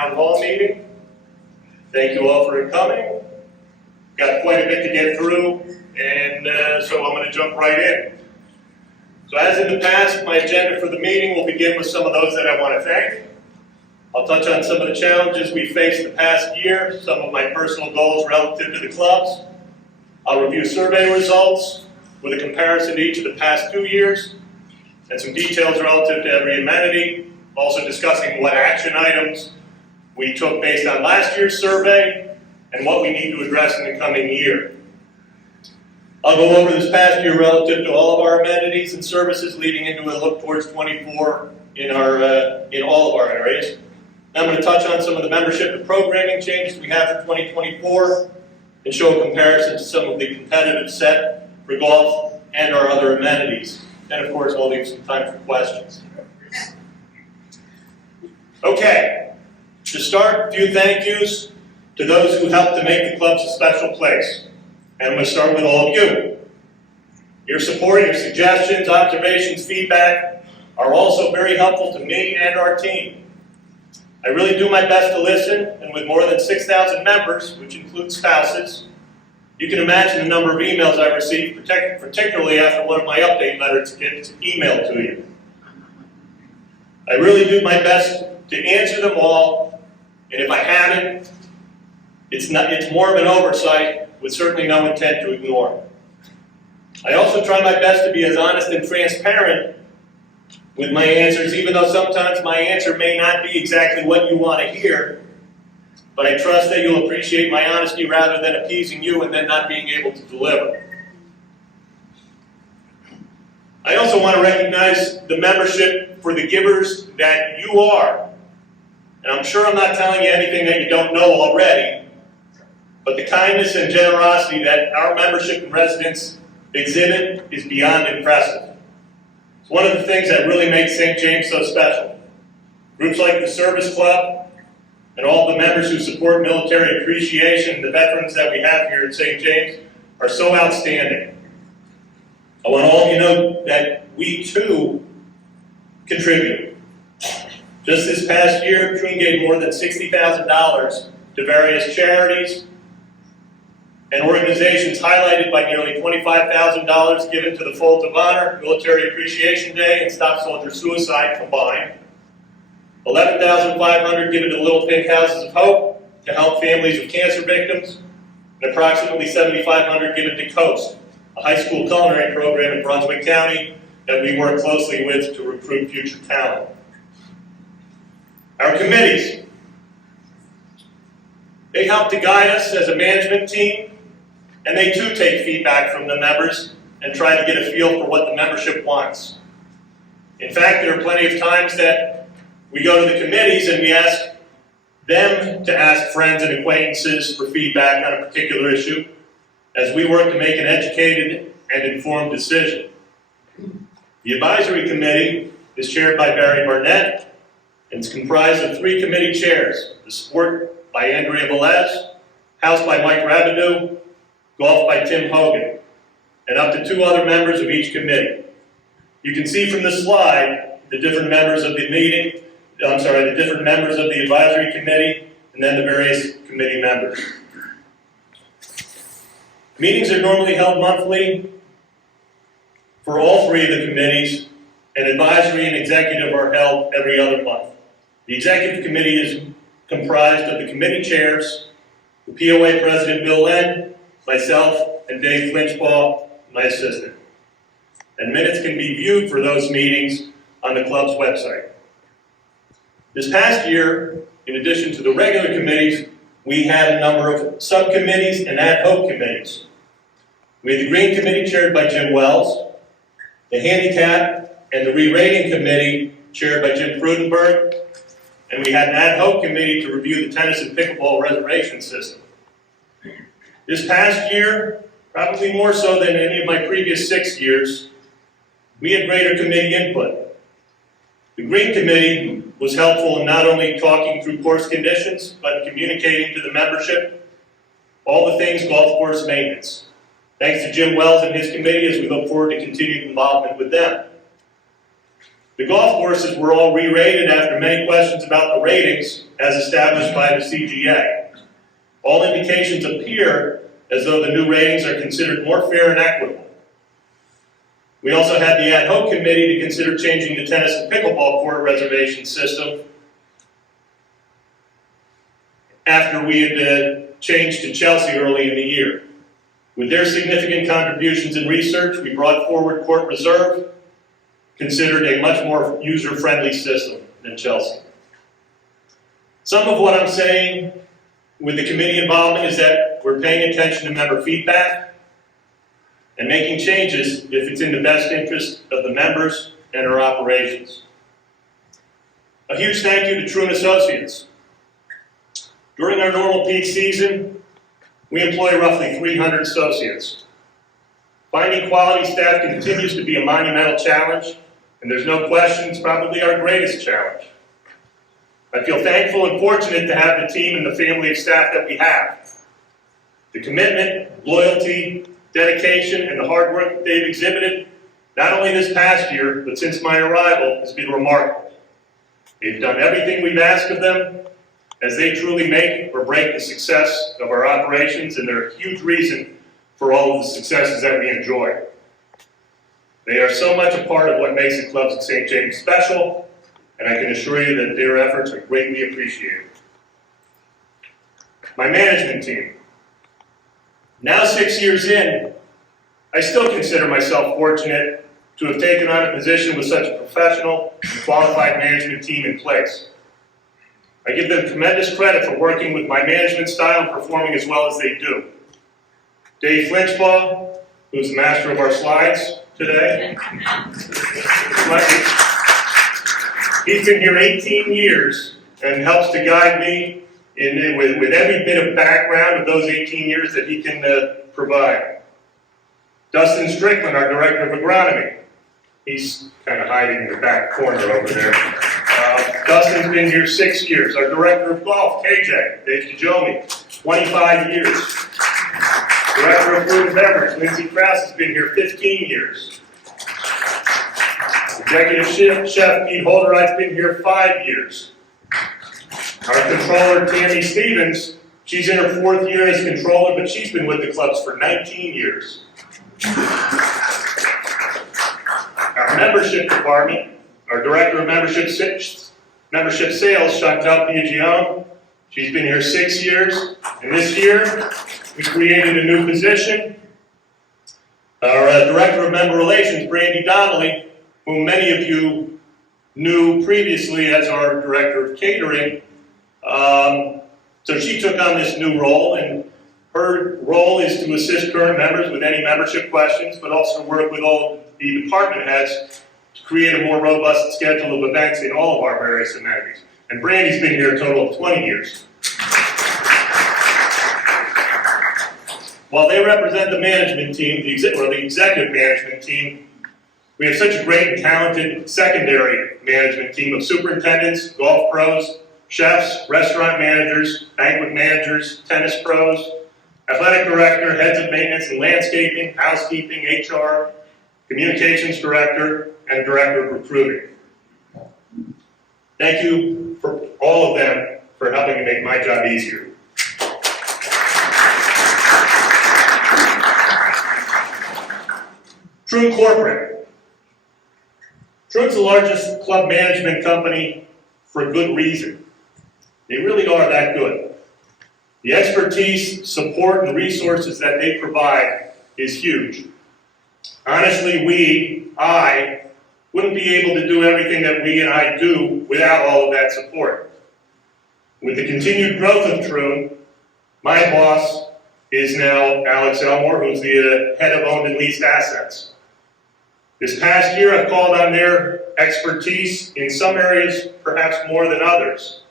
town hall meeting. Thank you all for coming. Got quite a bit to get through, and so I'm going to jump right in. So as in the past, my agenda for the meeting will begin with some of those that I want to thank. I'll touch on some of the challenges we faced the past year, some of my personal goals relative to the clubs. I'll review survey results with a comparison to each of the past 2 years, and some details relative to every amenity, also discussing what action items we took based on last year's survey and what we need to address in the coming year. I'll go over this past year relative to all of our amenities and services, leading into a look towards 24 in all of our areas. Now I'm going to touch on some of the membership and programming changes we have for 2024 and show a comparison to some of the competitive set for golf and our other amenities. And of course, I'll leave some time for questions. Okay, to start, a few thank yous to those who helped to make the clubs a special place. And I'm going to start with all of you. Your support, your suggestions, observations, feedback are also very helpful to me and our team. I really do my best to listen, and with more than 6,000 members, which includes spouses, you can imagine the number of emails I received, particularly after one of my update letters gets emailed to you. I really do my best to answer them all, and if I haven't, it's more of an oversight with certainly no intent to ignore. I also try my best to be as honest and transparent with my answers, even though sometimes my answer may not be exactly what you want to hear, but I trust that you'll appreciate my honesty rather than appeasing you and then not being able to deliver. I also want to recognize the membership for the givers that you are. And I'm sure I'm not telling you anything that you don't know already, but the kindness and generosity that our membership and residents exhibit is beyond impressive. It's one of the things that really makes St. James so special. Groups like the Service Club and all the members who support military appreciation, the veterans that we have here at St. James, are so outstanding. I want all of you to know that we too contribute. Just this past year, Troon gave more than $60,000 to various charities and organizations, highlighted by nearly $25,000 given to the Folds of Honor, Military Appreciation Day, and Stop Soldier Suicide combined. $11,500 given to Little Pink Houses of Hope to help families of cancer victims, and approximately $7,500 given to Coast, a high school culinary program in Brunswick County that we work closely with to recruit future talent. Our committees. They help to guide us as a management team, and they too take feedback from the members and try to get a feel for what the membership wants. In fact, there are plenty of times that we go to the committees and we ask them to ask friends and acquaintances for feedback on a particular issue as we work to make an educated and informed decision. The advisory committee is chaired by Barry Barnett and is comprised of 3 committee chairs: the sport by Andrea Velez, house by Mike Rabideau, golf by Tim Hogan, and up to 2 other members of each committee. You can see from the slide the different members of the the different members of the advisory committee, and then the various committee members. Meetings are normally held monthly for all 3 of the committees, and advisory and executive are held every other month. The executive committee is comprised of the committee chairs, the POA president Bill Lynn, myself, and Dave Flinchbaugh, my assistant. And minutes can be viewed for those meetings on the club's website. This past year, in addition to the regular committees, we had a number of subcommittees and ad hoc committees. We had the Green Committee chaired by Jim Wells, the Handicap and the Re-Rating Committee chaired by Jim Frudenberg, and we had an ad hoc committee to review the tennis and pickleball reservation system. This past year, probably more so than any of my previous 6 years, we had greater committee input. The Green Committee was helpful in not only talking through course conditions, but communicating to the membership all the things golf course maintenance. Thanks to Jim Wells and his committee as we look forward to continued involvement with them. The golf courses were all re-rated after many questions about the ratings as established by the CGA. All indications appear as though the new ratings are considered more fair and equitable. We also had the ad hoc committee to consider changing the tennis and pickleball court reservation system after we had changed to Chelsea early in the year. With their significant contributions in research, we brought forward Court Reserve, considered a much more user-friendly system than Chelsea. Some of what I'm saying with the committee involvement is that we're paying attention to member feedback and making changes if it's in the best interest of the members and our operations. A huge thank you to Troon Associates. During our normal peak season, we employ roughly 300 associates. Finding quality staff continues to be a monumental challenge, and there's no question it's probably our greatest challenge. I feel thankful and fortunate to have the team and the family of staff that we have. The commitment, loyalty, dedication, and the hard work that they've exhibited, not only this past year, but since my arrival, has been remarkable. They've done everything we've asked of them, as they truly make or break the success of our operations, and they're a huge reason for all of the successes that we enjoy. They are so much a part of what makes the clubs at St. James special, and I can assure you that their efforts are greatly appreciated. My management team. Now 6 years in, I still consider myself fortunate to have taken on a position with such a professional and qualified management team in place. I give them tremendous credit for working with my management style and performing as well as they do. Dave Flinchbaugh, who's the master of our slides today. He's been here 18 years and helps to guide me with every bit of background of those 18 years that he can provide. Dustin Strickland, our director of agronomy. He's kind of hiding in the back corner over there. Dustin's been here 6 years. Our director of golf, KJ, Dave Kajomi, 25 years. Director of food and beverage, Lindsay Krause, has been here 15 years. Executive chef, Pete Holderite's been here 5 years. Our controller, Tammy Stevens, she's in her 4th year as controller, but she's been with the clubs for 19 years. Our membership department, our director of membership sales, Chantal Piagione, she's been here 6 years, and this year we created a new position. Our director of member relations, Brandy Donnelly, whom many of you knew previously as our director of catering. So she took on this new role, and her role is to assist current members with any membership questions, but also work with all the department heads to create a more robust schedule of events in all of our various amenities. And Brandy's been here a total of 20 years. While they represent the management team, the executive management team, we have such a great and talented secondary management team of superintendents, golf pros, chefs, restaurant managers, banquet managers, tennis pros, athletic director, heads of maintenance and landscaping, housekeeping, HR, communications director, and director of recruiting. Thank you for all of them for helping to make my job easier. Troon Corporate. Troon's the largest club management company for a good reason. They really are that good. The expertise, support, and resources that they provide is huge. Honestly, I wouldn't be able to do everything that we and I do without all of that support. With the continued growth of Troon, my boss is now Alex Elmore, who's the head of owned and leased assets. This past year, I've called on their expertise in some areas, perhaps more than others.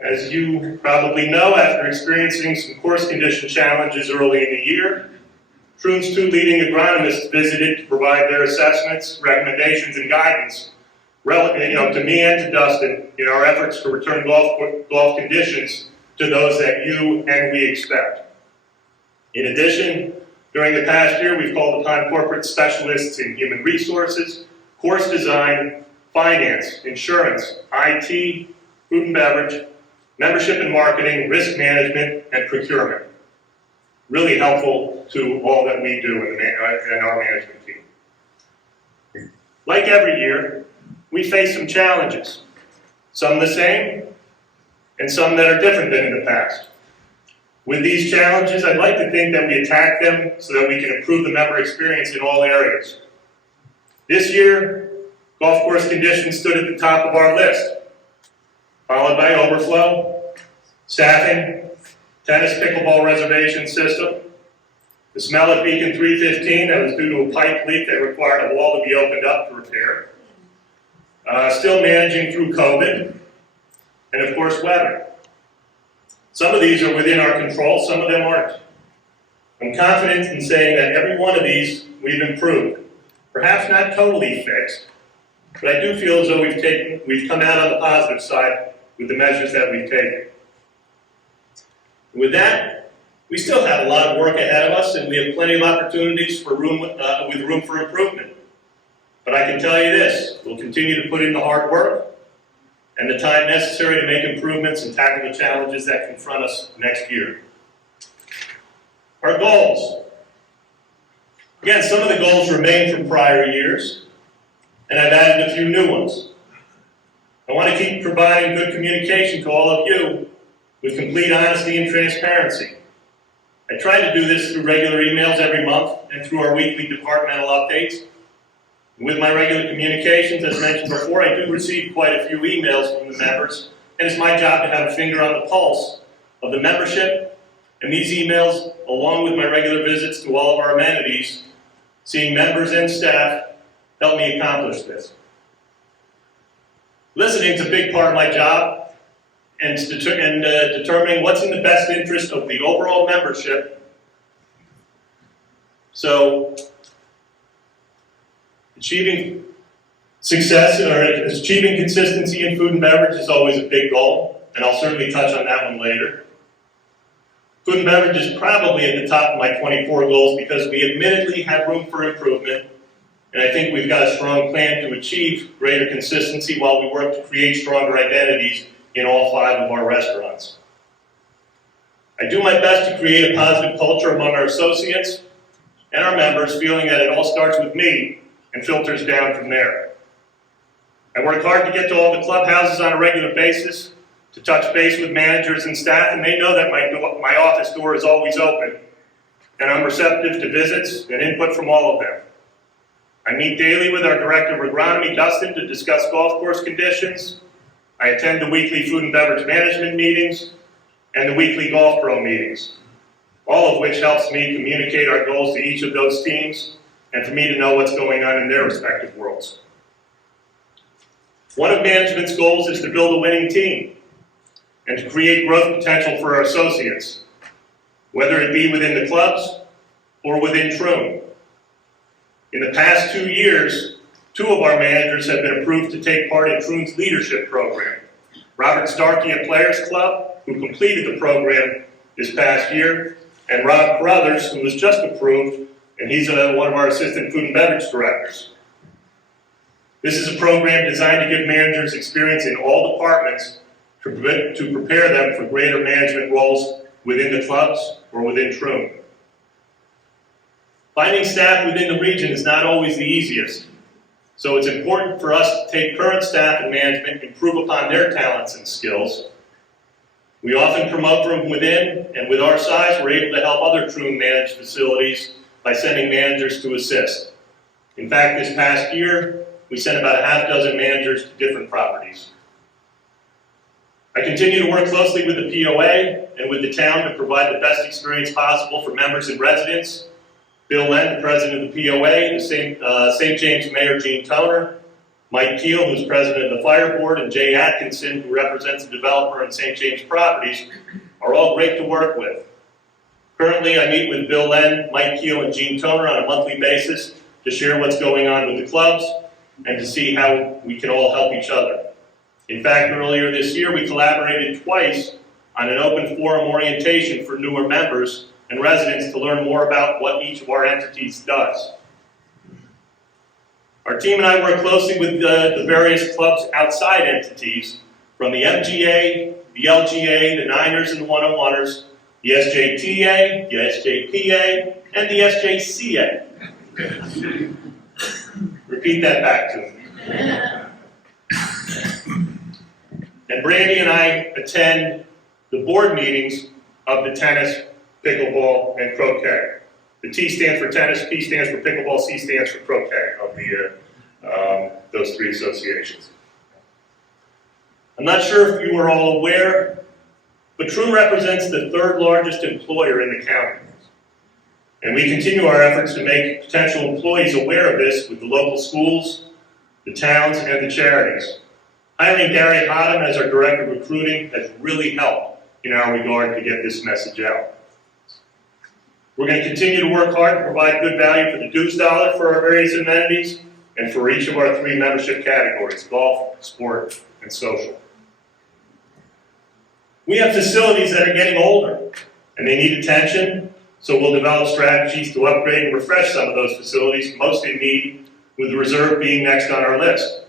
As you probably know, after experiencing some course condition challenges early in the year, Troon's 2 leading agronomists visited to provide their assessments, recommendations, and guidance to me and to Dustin in our efforts to return golf conditions to those that you and we expect. In addition, during the past year, we've called upon corporate specialists in human resources, course design, finance, insurance, IT, food and beverage, membership and marketing, risk management, and procurement. Really helpful to all that we do in our management team. Like every year, we face some challenges. Some the same, and some that are different than in the past. With these challenges, I'd like to think that we attack them so that we can improve the member experience in all areas. This year, golf course conditions stood at the top of our list, followed by overflow, staffing, tennis pickleball reservation system, the smell at Beacon 315 that was due to a pipe leak that required a wall to be opened up to repair, still managing through COVID, and of course weather. Some of these are within our control, some of them aren't. I'm confident in saying that every one of these we've improved. Perhaps not totally fixed, but I do feel as though we've come out on the positive side with the measures that we've taken. With that, we still have a lot of work ahead of us, and we have plenty of opportunities with room for improvement. But I can tell you this, we'll continue to put in the hard work and the time necessary to make improvements and tackle the challenges that confront us next year. Our goals. Again, some of the goals remain from prior years, and I've added a few new ones. I want to keep providing good communication to all of you with complete honesty and transparency. I try to do this through regular emails every month and through our weekly departmental updates. With my regular communications, as mentioned before, I do receive quite a few emails from the members, and it's my job to have a finger on the pulse of the membership, and these emails, along with my regular visits to all of our amenities, seeing members and staff, help me accomplish this. Listening is a big part of my job, and determining what's in the best interest of the overall membership. So, achieving success or achieving consistency in food and beverage is always a big goal, and I'll certainly touch on that one later. Food and beverage is probably at the top of my 24 goals because we admittedly have room for improvement, and I think we've got a strong plan to achieve greater consistency while we work to create stronger identities in all 5 of our restaurants. I do my best to create a positive culture among our associates and our members, feeling that it all starts with me and filters down from there. I work hard to get to all the clubhouses on a regular basis, to touch base with managers and staff, and they know that my office door is always open, and I'm receptive to visits and input from all of them. I meet daily with our Director of Agronomy, Dustin, to discuss golf course conditions. I attend the weekly food and beverage management meetings and the weekly golf pro meetings, all of which helps me communicate our goals to each of those teams and for me to know what's going on in their respective worlds. One of management's goals is to build a winning team and to create growth potential for our associates, whether it be within the clubs or within Troon. In the past 2 years, 2 of our managers have been approved to take part in Troon's leadership program. Robert Starkey at Players Club, who completed the program this past year, and Rob Carruthers, who was just approved, and he's one of our assistant food and beverage directors. This is a program designed to give managers experience in all departments to prepare them for greater management roles within the clubs or within Troon. Finding staff within the region is not always the easiest, so it's important for us to take current staff and management, improve upon their talents and skills. We often promote from within, and with our size, we're able to help other Troon managed facilities by sending managers to assist. In fact, this past year, we sent about a half dozen managers to different properties. I continue to work closely with the POA and with the town to provide the best experience possible for members and residents. Bill Len, the president of the POA, the St. James Mayor Gene Toner, Mike Keel, who's president of the Fire Board, and Jay Atkinson, who represents the developer in St. James Properties, are all great to work with. Currently, I meet with Bill Len, Mike Keel, and Gene Toner on a monthly basis to share what's going on with the clubs and to see how we can all help each other. In fact, earlier this year, we collaborated twice on an open forum orientation for newer members and residents to learn more about what each of our entities does. Our team and I work closely with the various clubs outside entities, from the MGA, the LGA, the Niners and the 101ers, the SJTA, the SJPA, and the SJCA. Repeat that back to me. And Brandy and I attend the board meetings of the tennis, pickleball, and croquet. The T stands for tennis, P stands for pickleball, C stands for croquet of those three associations. I'm not sure if you are all aware, but Troon represents the third largest employer in the county. And we continue our efforts to make potential employees aware of this with the local schools, the towns, and the charities. Hiring Gary Hotham as our Director of Recruiting has really helped in our regard to get this message out. We're going to continue to work hard to provide good value for the dues dollar for our various amenities and for each of our three membership categories: golf, sport, and social. We have facilities that are getting older and they need attention, so we'll develop strategies to upgrade and refresh some of those facilities, most in need, with the reserve being next on our list.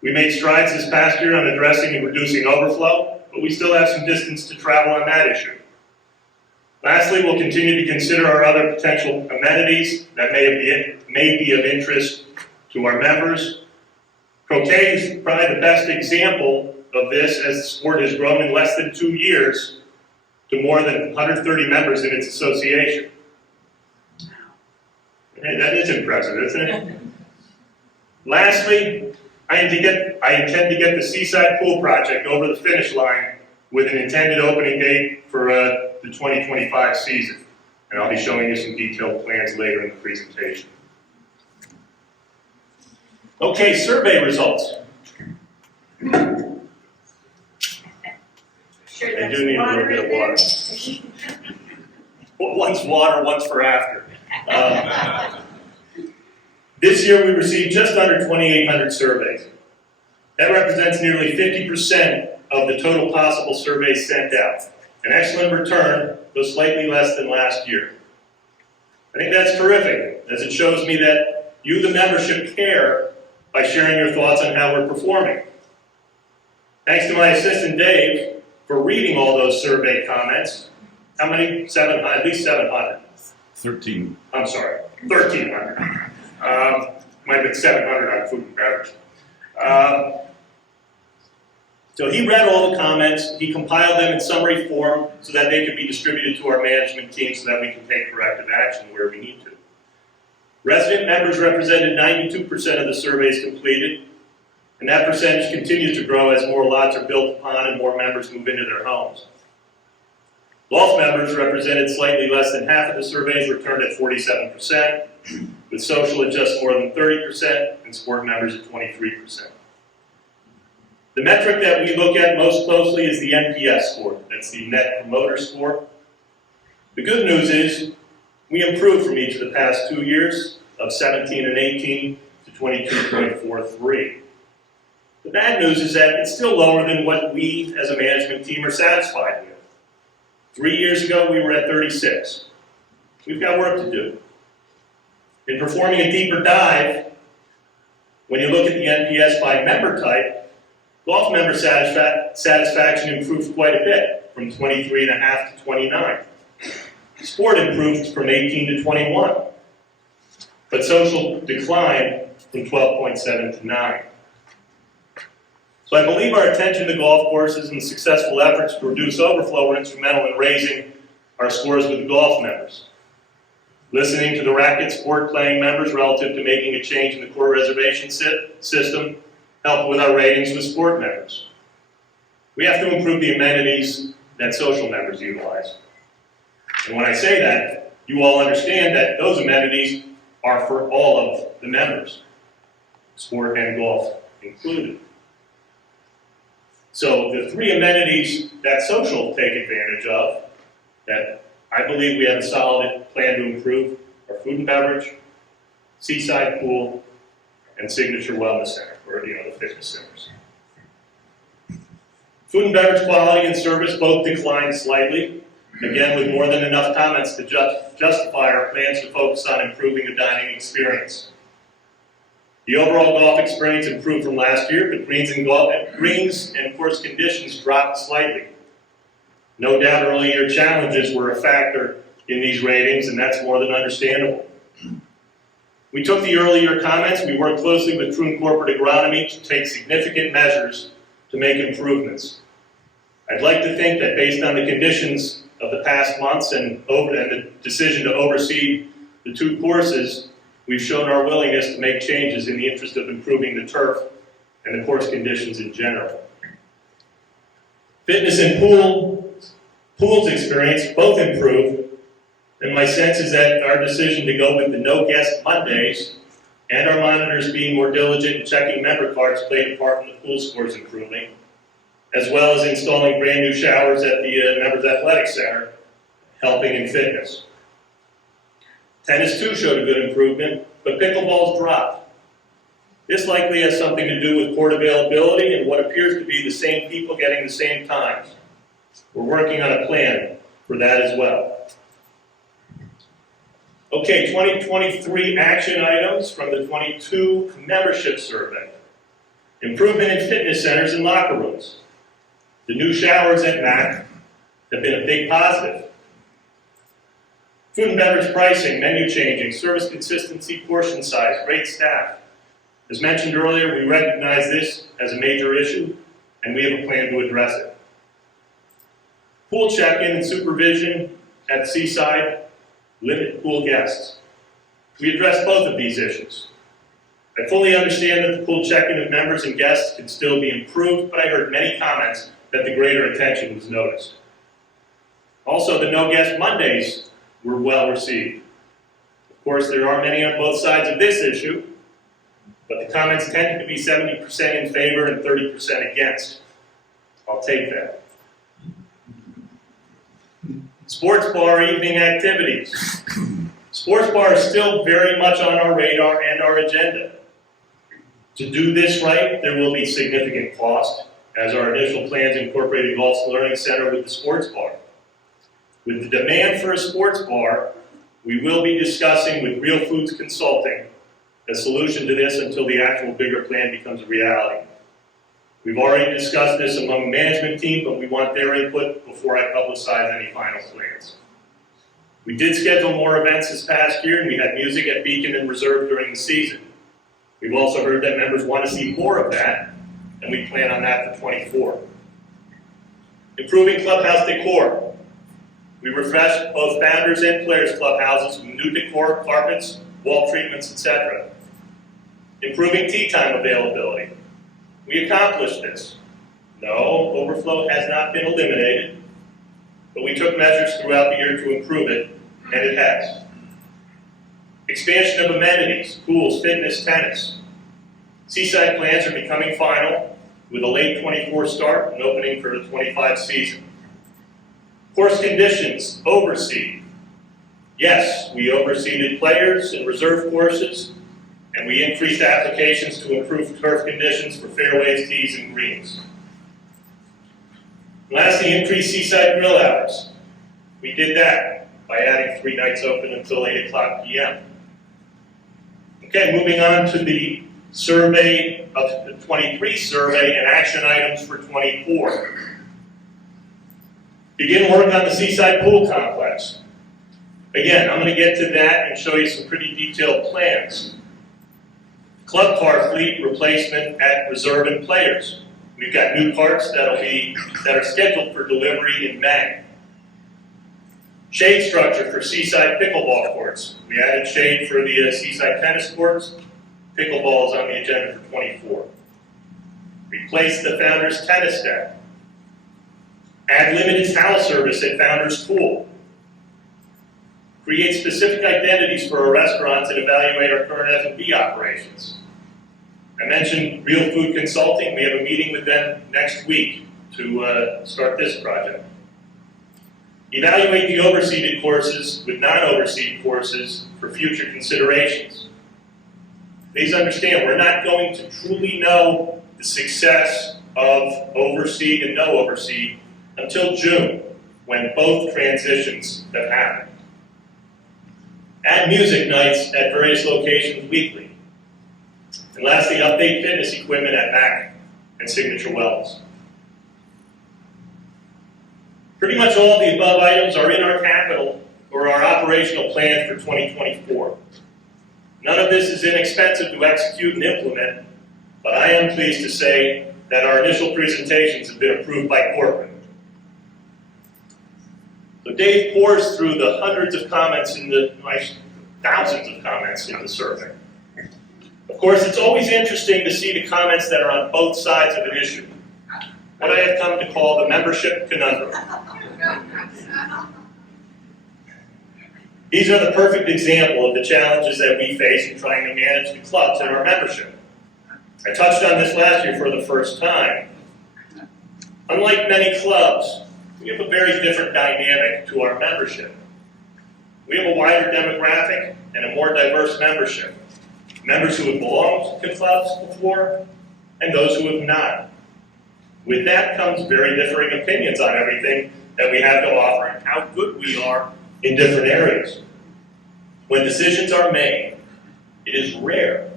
We made strides this past year on addressing and reducing overflow, but we still have some distance to travel on that issue. Lastly, we'll continue to consider our other potential amenities that may be of interest to our members. Croquet is probably the best example of this, as the sport has grown in less than 2 years to more than 130 members in its association. Hey, that is impressive, isn't it? Lastly, I intend to get the Seaside Pool project over the finish line with an intended opening date for the 2025 season. And I'll be showing you some detailed plans later in the presentation. Okay, survey results. Sure, They do need a little bit of water. One's water, one's for after. This year we received just under 2,800 surveys. That represents nearly 50% of the total possible surveys sent out. An excellent return, though slightly less than last year. I think that's terrific, as it shows me that you, the membership, care by sharing your thoughts on how we're performing. Thanks to my assistant Dave for reading all those survey comments. How many? At least 700. 13. I'm sorry, 1,300. Might have been 700 on food and beverage. So he read all the comments, he compiled them in summary form so that they could be distributed to our management team so that we can take corrective action where we need to. Resident members represented 92% of the surveys completed, and that percentage continues to grow as more lots are built upon and more members move into their homes. Golf members represented slightly less than half of the surveys, returned at 47%, with social at just more than 30%, and sport members at 23%. The metric that we look at most closely is the NPS score. That's the Net Promoter Score. The good news is we improved from each of the past 2 years, of 17 and 18 to 22.43. The bad news is that it's still lower than what we as a management team are satisfied with. 3 years ago, we were at 36. We've got work to do. In performing a deeper dive, when you look at the NPS by member type, golf member satisfaction improved quite a bit, from 23.5 to 29. Sport improved from 18 to 21. But social declined from 12.7 to 9. So I believe our attention to golf courses and successful efforts to reduce overflow were instrumental in raising our scores with the golf members. Listening to the racket sport playing members relative to making a change in the core reservation system helped with our ratings with sport members. We have to improve the amenities that social members utilize. And when I say that, you all understand that those amenities are for all of the members, sport and golf included. So the three amenities that social take advantage of, that I believe we have a solid plan to improve, are food and beverage, Seaside Pool, and Signature Wellness Center, or the fitness centers. Food and beverage quality and service both declined slightly, again with more than enough comments to justify our plans to focus on improving the dining experience. The overall golf experience improved from last year, but greens and course conditions dropped slightly. No doubt early year challenges were a factor in these ratings, and that's more than understandable. We took the early year comments, we worked closely with Troon Corporate Agronomy to take significant measures to make improvements. I'd like to think that based on the conditions of the past months and the decision to oversee the 2 courses, we've shown our willingness to make changes in the interest of improving the turf and the course conditions in general. Fitness and pool's experience both improved, and my sense is that our decision to go with the no guest Mondays and our monitors being more diligent in checking member cards played a part in the pool scores improving, as well as installing brand new showers at the Members Athletic Center, helping in fitness. Tennis too showed a good improvement, but pickleball's dropped. This likely has something to do with court availability and what appears to be the same people getting the same times. We're working on a plan for that as well. Okay, 2023 action items from the 22 membership survey. Improvement in fitness centers and locker rooms. The new showers at MAC have been a big positive. Food and beverage pricing, menu changing, service consistency, portion size, great staff. As mentioned earlier, we recognize this as a major issue, and we have a plan to address it. Pool check-in and supervision at Seaside, limit pool guests. We addressed both of these issues. I fully understand that the pool check-in of members and guests can still be improved, but I heard many comments that the greater attention was noticed. Also, the no guest Mondays were well received. Of course, there are many on both sides of this issue, but the comments tended to be 70% in favor and 30% against. I'll take that. Sports bar evening activities. Sports bar is still very much on our radar and our agenda. To do this right, there will be significant cost, as our initial plans incorporated Golf's Learning Center with the sports bar. With the demand for a sports bar, we will be discussing with Real Foods Consulting a solution to this until the actual bigger plan becomes a reality. We've already discussed this among the management team, but we want their input before I publicize any final plans. We did schedule more events this past year, and we had music at Beacon and Reserve during the season. We've also heard that members want to see more of that, and we plan on that for 24. Improving clubhouse decor. We refreshed both founders and players' clubhouses with new decor, carpets, wall treatments, etc. Improving tea time availability. We accomplished this. No, overflow has not been eliminated, but we took measures throughout the year to improve it, and it has. Expansion of amenities, pools, fitness, tennis. Seaside plans are becoming final, with a late 24 start and opening for the 25 season. Course conditions, overseed. Yes, we overseeded players and reserve courses, and we increased applications to improve turf conditions for fairways, tees, and greens. And lastly, increased Seaside grill hours. We did that by adding 3 nights open until 8 o'clock p.m. Okay, moving on to the survey of the 23 survey and action items for 24. Begin work on the Seaside Pool Complex. Again, I'm going to get to that and show you some pretty detailed plans. Club car fleet replacement at Reserve and Players. We've got new carts that are scheduled for delivery in May. Shade structure for Seaside pickleball courts. We added shade for the Seaside tennis courts. Pickleball is on the agenda for 24. Replace the Founders tennis deck. Add limited towel service at Founders Pool. Create specific identities for our restaurants and evaluate our current F&B operations. I mentioned Real Food Consulting. We have a meeting with them next week to start this project. Evaluate the overseeded courses with non-overseeded courses for future considerations. Please understand, we're not going to truly know the success of overseed and no overseed until June, when both transitions have happened. Add music nights at various locations weekly. And lastly, update fitness equipment at Mac and Signature Wellness. Pretty much all of the above items are in our capital or our operational plan for 2024. None of this is inexpensive to execute and implement, but I am pleased to say that our initial presentations have been approved by corporate. So Dave pours through the hundreds of comments thousands of comments in the survey. Of course, it's always interesting to see the comments that are on both sides of an issue. What I have come to call the membership conundrum. These are the perfect example of the challenges that we face in trying to manage the clubs and our membership. I touched on this last year for the first time. Unlike many clubs, we have a very different dynamic to our membership. We have a wider demographic and a more diverse membership. Members who have belonged to clubs before and those who have not. With that comes very differing opinions on everything that we have to offer and how good we are in different areas. When decisions are made, it is rare,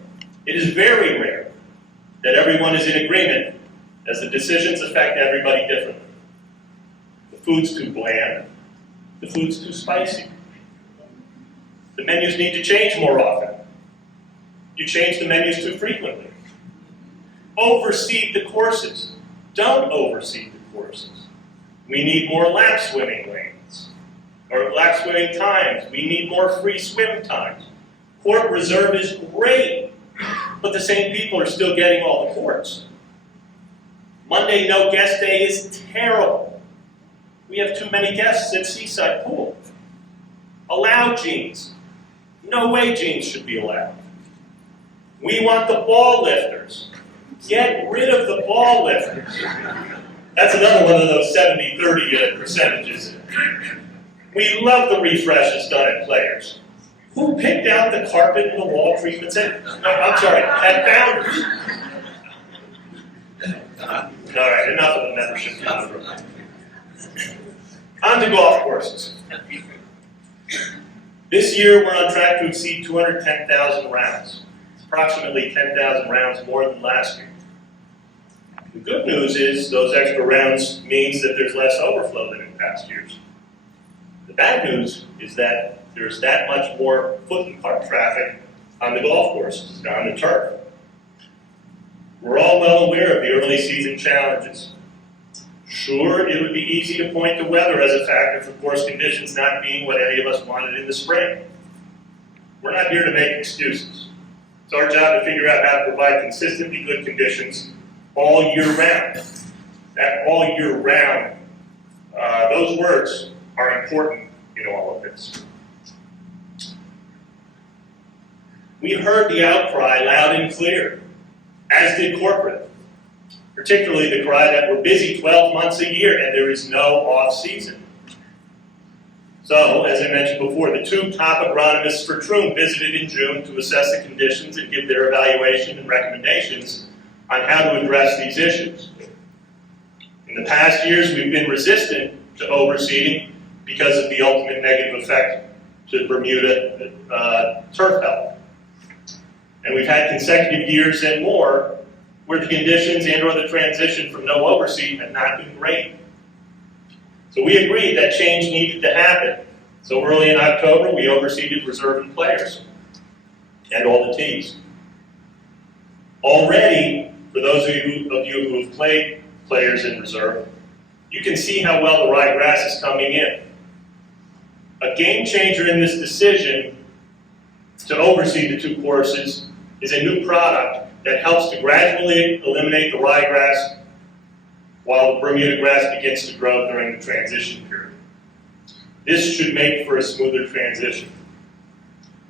it is very rare, that everyone is in agreement, as the decisions affect everybody differently. The food's too bland, the food's too spicy. The menus need to change more often. You change the menus too frequently. Overseed the courses. Don't overseed the courses. We need more lap swimming lanes, or lap swimming times. We need more free swim times. Court reserve is great, but the same people are still getting all the courts. Monday no guest day is terrible. We have too many guests at Seaside Pool. Allow jeans. No way jeans should be allowed. We want the ball lifters. Get rid of the ball lifters. That's another one of those 70-30 percentages. We love the refreshes done at Players. Who picked out the carpet and the wall treatments at Boundaries? All right, enough of the membership conundrum. On to golf courses. This year, we're on track to exceed 210,000 rounds. It's approximately 10,000 rounds more than last year. The good news is those extra rounds means that there's less overflow than in past years. The bad news is that there's that much more foot and cart traffic on the golf courses, on the turf. We're all well aware of the early season challenges. Sure, it would be easy to point to weather as a factor for course conditions not being what any of us wanted in the spring. We're not here to make excuses. It's our job to figure out how to provide consistently good conditions all year round. That all year round, those words are important in all of this. We heard the outcry loud and clear, as did corporate. Particularly the cry that we're busy 12 months a year and there is no off-season. So, as I mentioned before, the two top agronomists for Troon visited in June to assess the conditions and give their evaluation and recommendations on how to address these issues. In the past years, we've been resistant to overseeding because of the ultimate negative effect to Bermuda turf health. And we've had consecutive years and more where the conditions and or the transition from no overseed had not been great. So we agreed that change needed to happen. So early in October, we overseeded reserve and Players and all the tees. Already, for those of you who have played Players in reserve, you can see how well the ryegrass is coming in. A game changer in this decision to overseed the two courses is a new product that helps to gradually eliminate the ryegrass while the Bermuda grass begins to grow during the transition period. This should make for a smoother transition.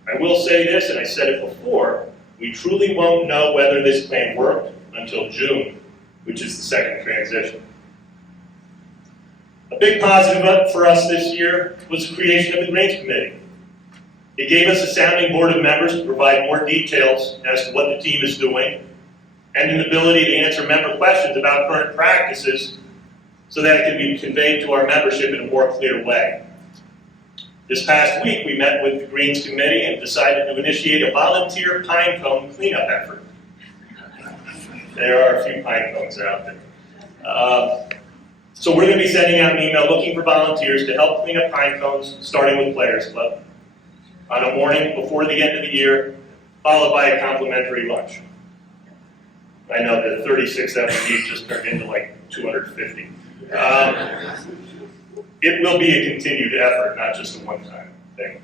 I will say this, and I said it before, we truly won't know whether this plan worked until June, which is the second transition. A big positive for us this year was the creation of the Greens Committee. It gave us a sounding board of members to provide more details as to what the team is doing and an ability to answer member questions about current practices so that it can be conveyed to our membership in a more clear way. This past week, we met with the Greens Committee and decided to initiate a volunteer pine cone cleanup effort. There are a few pine cones out there. So we're going to be sending out an email looking for volunteers to help clean up pine cones, starting with Players Club, on a morning before the end of the year, followed by a complimentary lunch. I know that 36 that we need just turned into like 250. It will be a continued effort, not just a one-time thing.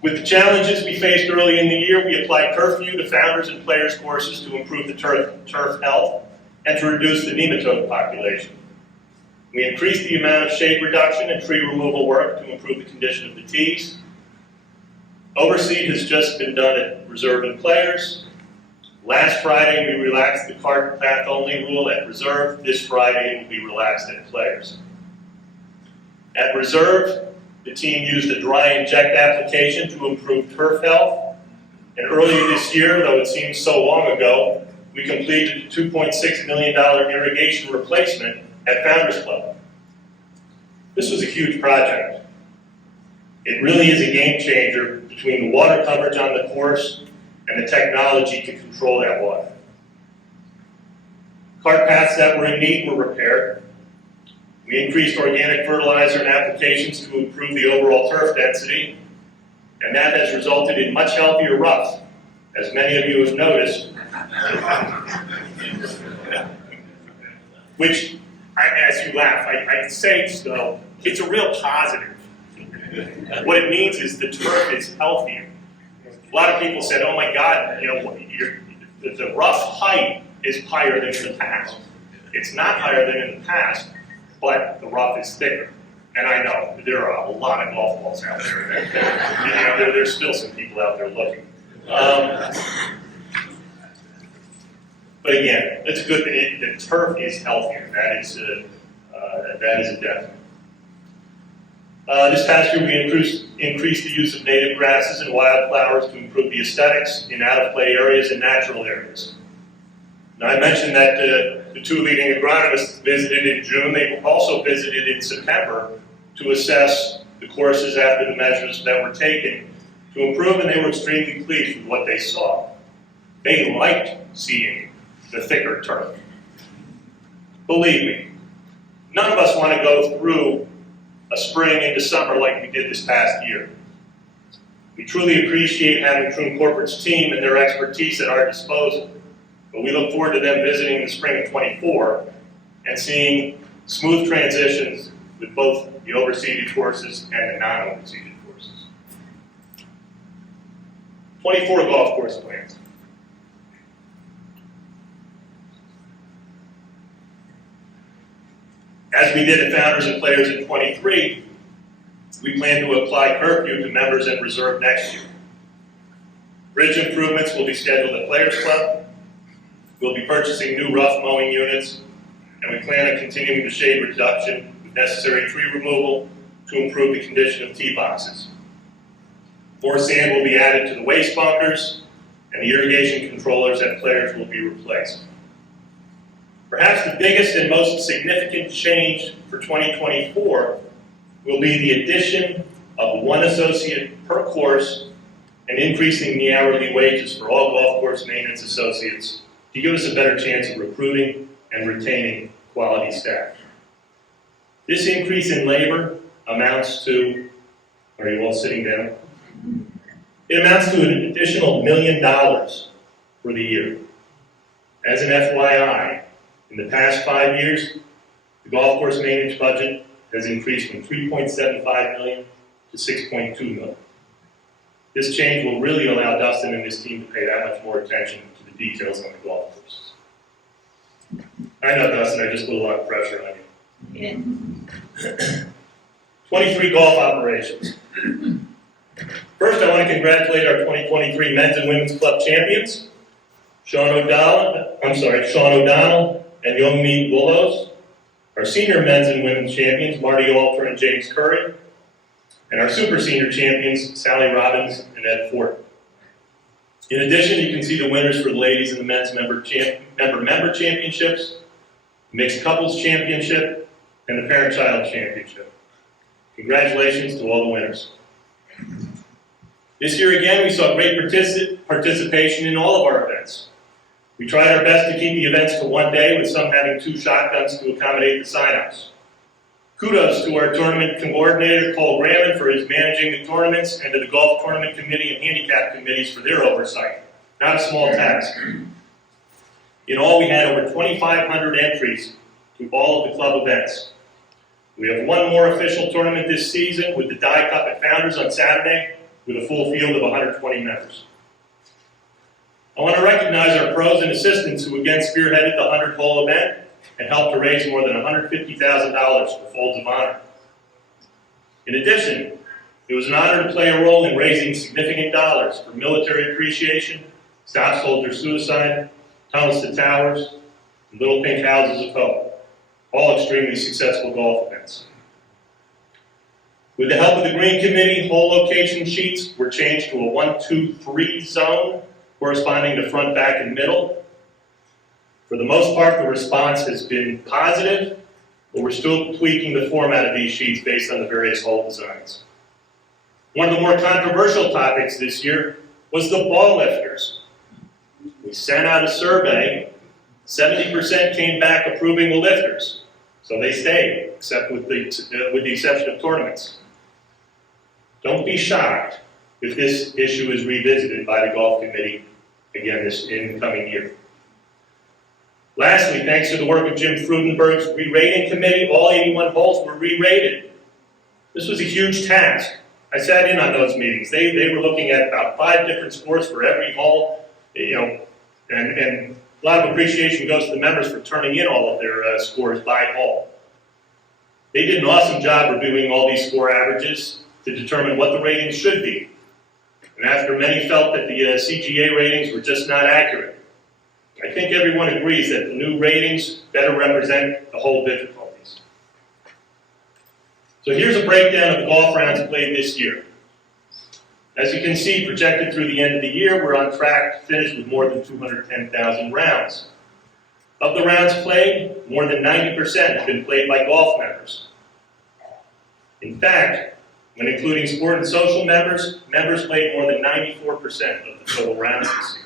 With the challenges we faced early in the year, we applied curfew to founders and players courses to improve the turf health and to reduce the nematode population. We increased the amount of shade reduction and tree removal work to improve the condition of the tees. Overseed has just been done at Reserve and Players. Last Friday, we relaxed the cart path only rule at Reserve. This Friday, it will be relaxed at Players. At Reserve, the team used a dry inject application to improve turf health. And earlier this year, though it seems so long ago, we completed a $2.6 million irrigation replacement at Founders Club. This was a huge project. It really is a game changer between the water coverage on the course and the technology to control that water. Cart paths that were in need were repaired. We increased organic fertilizer and applications to improve the overall turf density, and that has resulted in much healthier roughs, as many of you have noticed, which, as you laugh, I say so, it's a real positive. What it means is the turf is healthier. A lot of people said, oh my God, the rough height is higher than in the past. It's not higher than in the past, but the rough is thicker. And I know there are a lot of golf balls out there. There's still some people out there looking. But again, it's good that the turf is healthier. That is a definite. This past year, we increased the use of native grasses and wildflowers to improve the aesthetics in out-of-play areas and natural areas. Now, I mentioned that the two leading agronomists visited in June. They also visited in September to assess the courses after the measures that were taken to improve, and they were extremely pleased with what they saw. They liked seeing the thicker turf. Believe me, none of us want to go through a spring into summer like we did this past year. We truly appreciate having Troon Corporate's team and their expertise at our disposal, but we look forward to them visiting the spring of 24 and seeing smooth transitions with both the overseeded courses and the non-overseeded courses. 24 golf course plans. As we did at Founders and Players in 23, we plan to apply curfew to members and Reserve next year. Bridge improvements will be scheduled at Players Club. We'll be purchasing new rough mowing units, and we plan on continuing the shade reduction with necessary tree removal to improve the condition of tee boxes. More sand will be added to the waste bunkers, and the irrigation controllers at Players will be replaced. Perhaps the biggest and most significant change for 2024 will be the addition of one associate per course and increasing the hourly wages for all golf course maintenance associates to give us a better chance of recruiting and retaining quality staff. This increase in labor amounts to, are you all sitting down? It amounts to an additional $1 million for the year. As an FYI, in the past 5 years, the golf course maintenance budget has increased from $3.75 million to $6.2 million. This change will really allow Dustin and his team to pay that much more attention to the details on the golf courses. I know, Dustin, I just put a lot of pressure on you. Yeah. 23 golf operations. First, I want to congratulate our 2023 men's and women's club champions, Sean O'Donnell and Youngmi Willows, our senior men's and women's champions, Marty Alter and James Curry, and our super senior champions, Sally Robbins and Ed Fort. In addition, you can see the winners for the ladies in the men's member championships, mixed couples championship, and the parent-child championship. Congratulations to all the winners. This year again, we saw great participation in all of our events. We tried our best to keep the events to one day, with some having 2 shotguns to accommodate the sign-ups. Kudos to our tournament coordinator, Cole Graman, for his managing the tournaments, and to the golf tournament committee and handicap committees for their oversight. Not a small task. In all, we had over 2,500 entries to all of the club events. We have one more official tournament this season with the Die Cup at Founders on Saturday, with a full field of 120 members. I want to recognize our pros and assistants who again spearheaded the 100-hole event and helped to raise more than $150,000 for Folds of Honor. In addition, it was an honor to play a role in raising significant dollars for military appreciation, Stop Soldier Suicide, Tunnels to Towers, and Little Pink Houses of Hope, all extremely successful golf events. With the help of the Green Committee, hole location sheets were changed to a 1-2-3 zone corresponding to front, back, and middle. For the most part, the response has been positive, but we're still tweaking the format of these sheets based on the various hole designs. One of the more controversial topics this year was the ball lifters. We sent out a survey, 70% came back approving the lifters, so they stayed, except with the exception of tournaments. Don't be shocked if this issue is revisited by the golf committee again this incoming year. Lastly, thanks to the work of Jim Frudenberg's re-rating committee, all 81 holes were re-rated. This was a huge task. I sat in on those meetings. They were looking at about 5 different scores for every hole, and a lot of appreciation goes to the members for turning in all of their scores by hole. They did an awesome job reviewing all these score averages to determine what the ratings should be. And after many felt that the CGA ratings were just not accurate, I think everyone agrees that the new ratings better represent the hole difficulties. So here's a breakdown of the golf rounds played this year. As you can see, projected through the end of the year, we're on track to finish with more than 210,000 rounds. Of the rounds played, more than 90% have been played by golf members. In fact, when including sport and social members, members played more than 94% of the total rounds this year.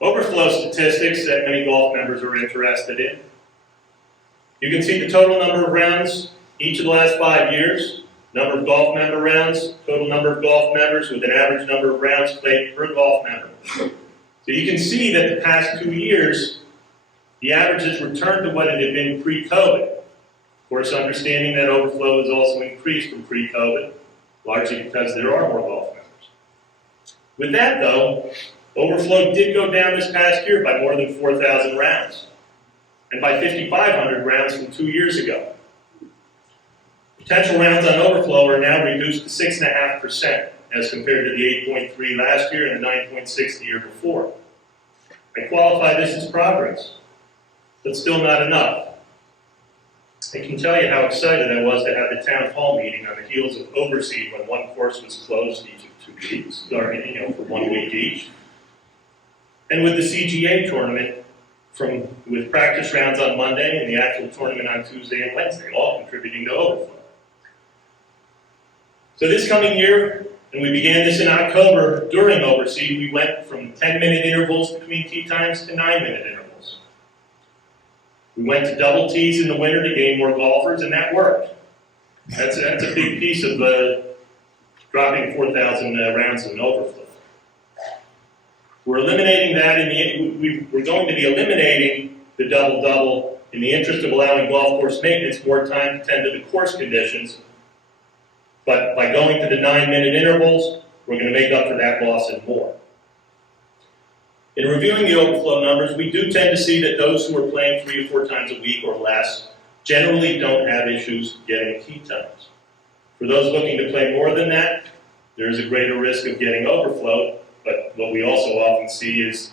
Overflow statistics that many golf members are interested in. You can see the total number of rounds each of the last 5 years, number of golf member rounds, total number of golf members with an average number of rounds played per golf member. So you can see that the past 2 years, the averages returned to what it had been pre-COVID. Of course, understanding that overflow has also increased from pre-COVID, largely because there are more golf members. With that, though, overflow did go down this past year by more than 4,000 rounds, and by 5,500 rounds from 2 years ago. Potential rounds on overflow are now reduced to 6.5%, as compared to the 8.3 last year and the 9.6 the year before. I qualify this as progress, but still not enough. I can tell you how excited I was to have the town hall meeting on the heels of Overseed when one course was closed each of 2 weeks, or for 1 week each. And with the CGA tournament, with practice rounds on Monday and the actual tournament on Tuesday and Wednesday, all contributing to overflow. So this coming year, and we began this in October during Overseed, we went from 10-minute intervals between tee times to 9-minute intervals. We went to double tees in the winter to gain more golfers, and that worked. That's a big piece of dropping 4,000 rounds in overflow. We're eliminating that we're going to be eliminating the double-double in the interest of allowing golf course maintenance more time to tend to the course conditions. But by going to the 9-minute intervals, we're going to make up for that loss and more. In reviewing the overflow numbers, we do tend to see that those who are playing 3 to 4 times a week or less generally don't have issues getting tee times. For those looking to play more than that, there is a greater risk of getting overflowed, but what we also often see is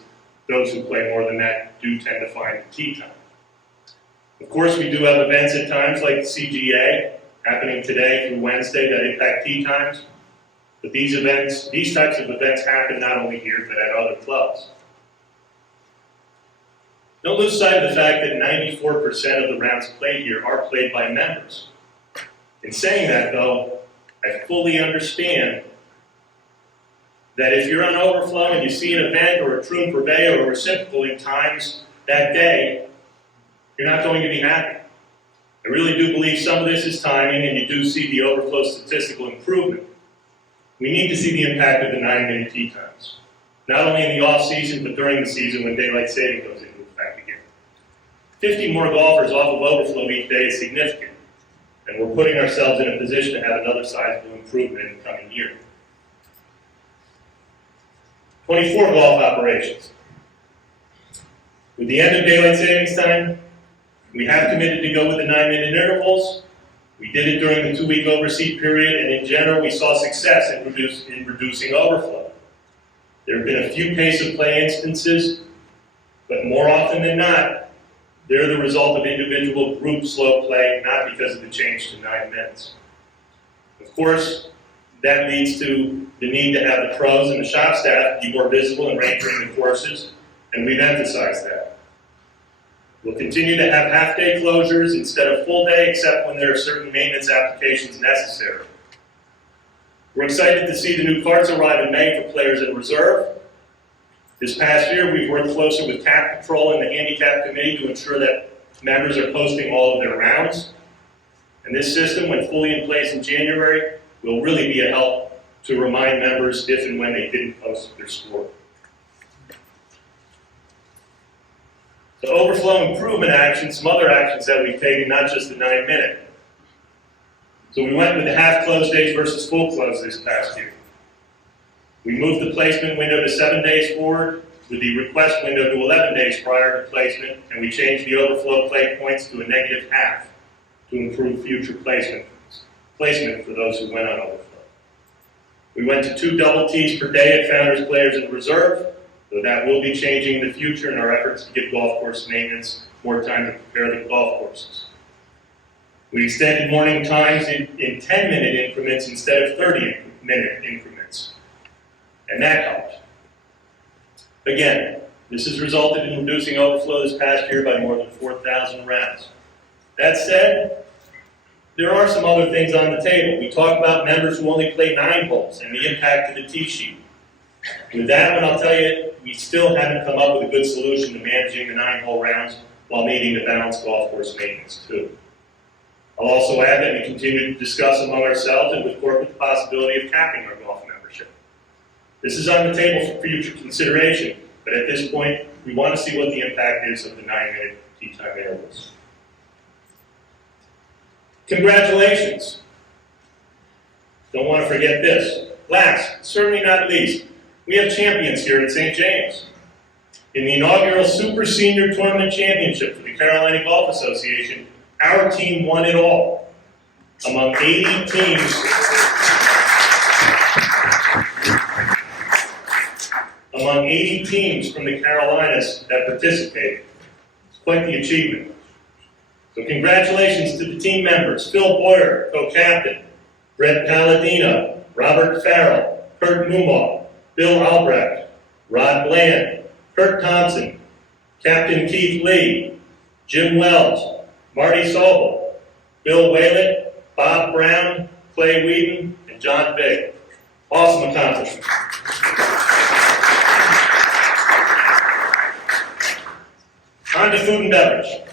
those who play more than that do tend to find the tee time. Of course, we do have events at times like the CGA, happening today through Wednesday, that impact tee times. But these types of events happen not only here, but at other clubs. Don't lose sight of the fact that 94% of the rounds played here are played by members. In saying that, though, I fully understand that if you're on overflow and you see an event or a true purveyor or reciprocal in times that day, you're not going to be happy. I really do believe some of this is timing, and you do see the overflow statistical improvement. We need to see the impact of the 9-minute tee times, not only in the off-season, but during the season when daylight saving goes into effect again. 50 more golfers off of overflow each day is significant, and we're putting ourselves in a position to have another sizable improvement in the coming year. 24 golf operations. With the end of daylight savings time, we have committed to go with the 9-minute intervals. We did it during the 2-week overseas period, and in general, we saw success in reducing overflow. There have been a few pace of play instances, but more often than not, they're the result of individual group slow play, not because of the change to 9 minutes. Of course, that leads to the need to have the pros and the shop staff be more visible and rank during the courses, and we've emphasized that. We'll continue to have half-day closures instead of full-day, except when there are certain maintenance applications necessary. We're excited to see the new carts arrive in May for players in reserve. This past year, we've worked closer with CAP Control and the Handicap Committee to ensure that members are posting all of their rounds. And this system, when fully in place in January, will really be a help to remind members if and when they didn't post their score. The overflow improvement actions, some other actions that we've taken, not just the 9-minute. So we went with the half close days versus full close this past year. We moved the placement window to 7 days forward, with the request window to 11 days prior to placement, and we changed the overflow play points to a -half to improve future placement for those who went on overflow. We went to 2 double tees per day at Founders players in reserve, so that will be changing in the future in our efforts to give golf course maintenance more time to prepare the golf courses. We extended morning times in 10-minute increments instead of 30-minute increments, and that helped. Again, this has resulted in reducing overflow this past year by more than 4,000 rounds. That said, there are some other things on the table. We talk about members who only play 9 holes and the impact to the tee sheet. With that one, I'll tell you, we still haven't come up with a good solution to managing the 9-hole rounds while needing to balance golf course maintenance too. I'll also add that we continue to discuss among ourselves and with corporate the possibility of capping our golf membership. This is on the table for future consideration, but at this point, we want to see what the impact is of the 9-minute tee time intervals. Congratulations. Don't want to forget this. Last, certainly not least, we have champions here at St. James. In the inaugural Super Senior Tournament Championship for the Carolina Golf Association, our team won it all. Among 80 teams, from the Carolinas that participated. It's quite the achievement. So congratulations to the team members: Phil Boyer, co-captain; Brett Palladino; Robert Farrell; Kurt Mumaw; Bill Albrecht; Rod Bland; Kurt Thompson; Captain Keith Lee; Jim Wells; Marty Sobel; Bill Whalett; Bob Brown; Clay Whedon; and John Big. Awesome accomplishment. On to food and beverage.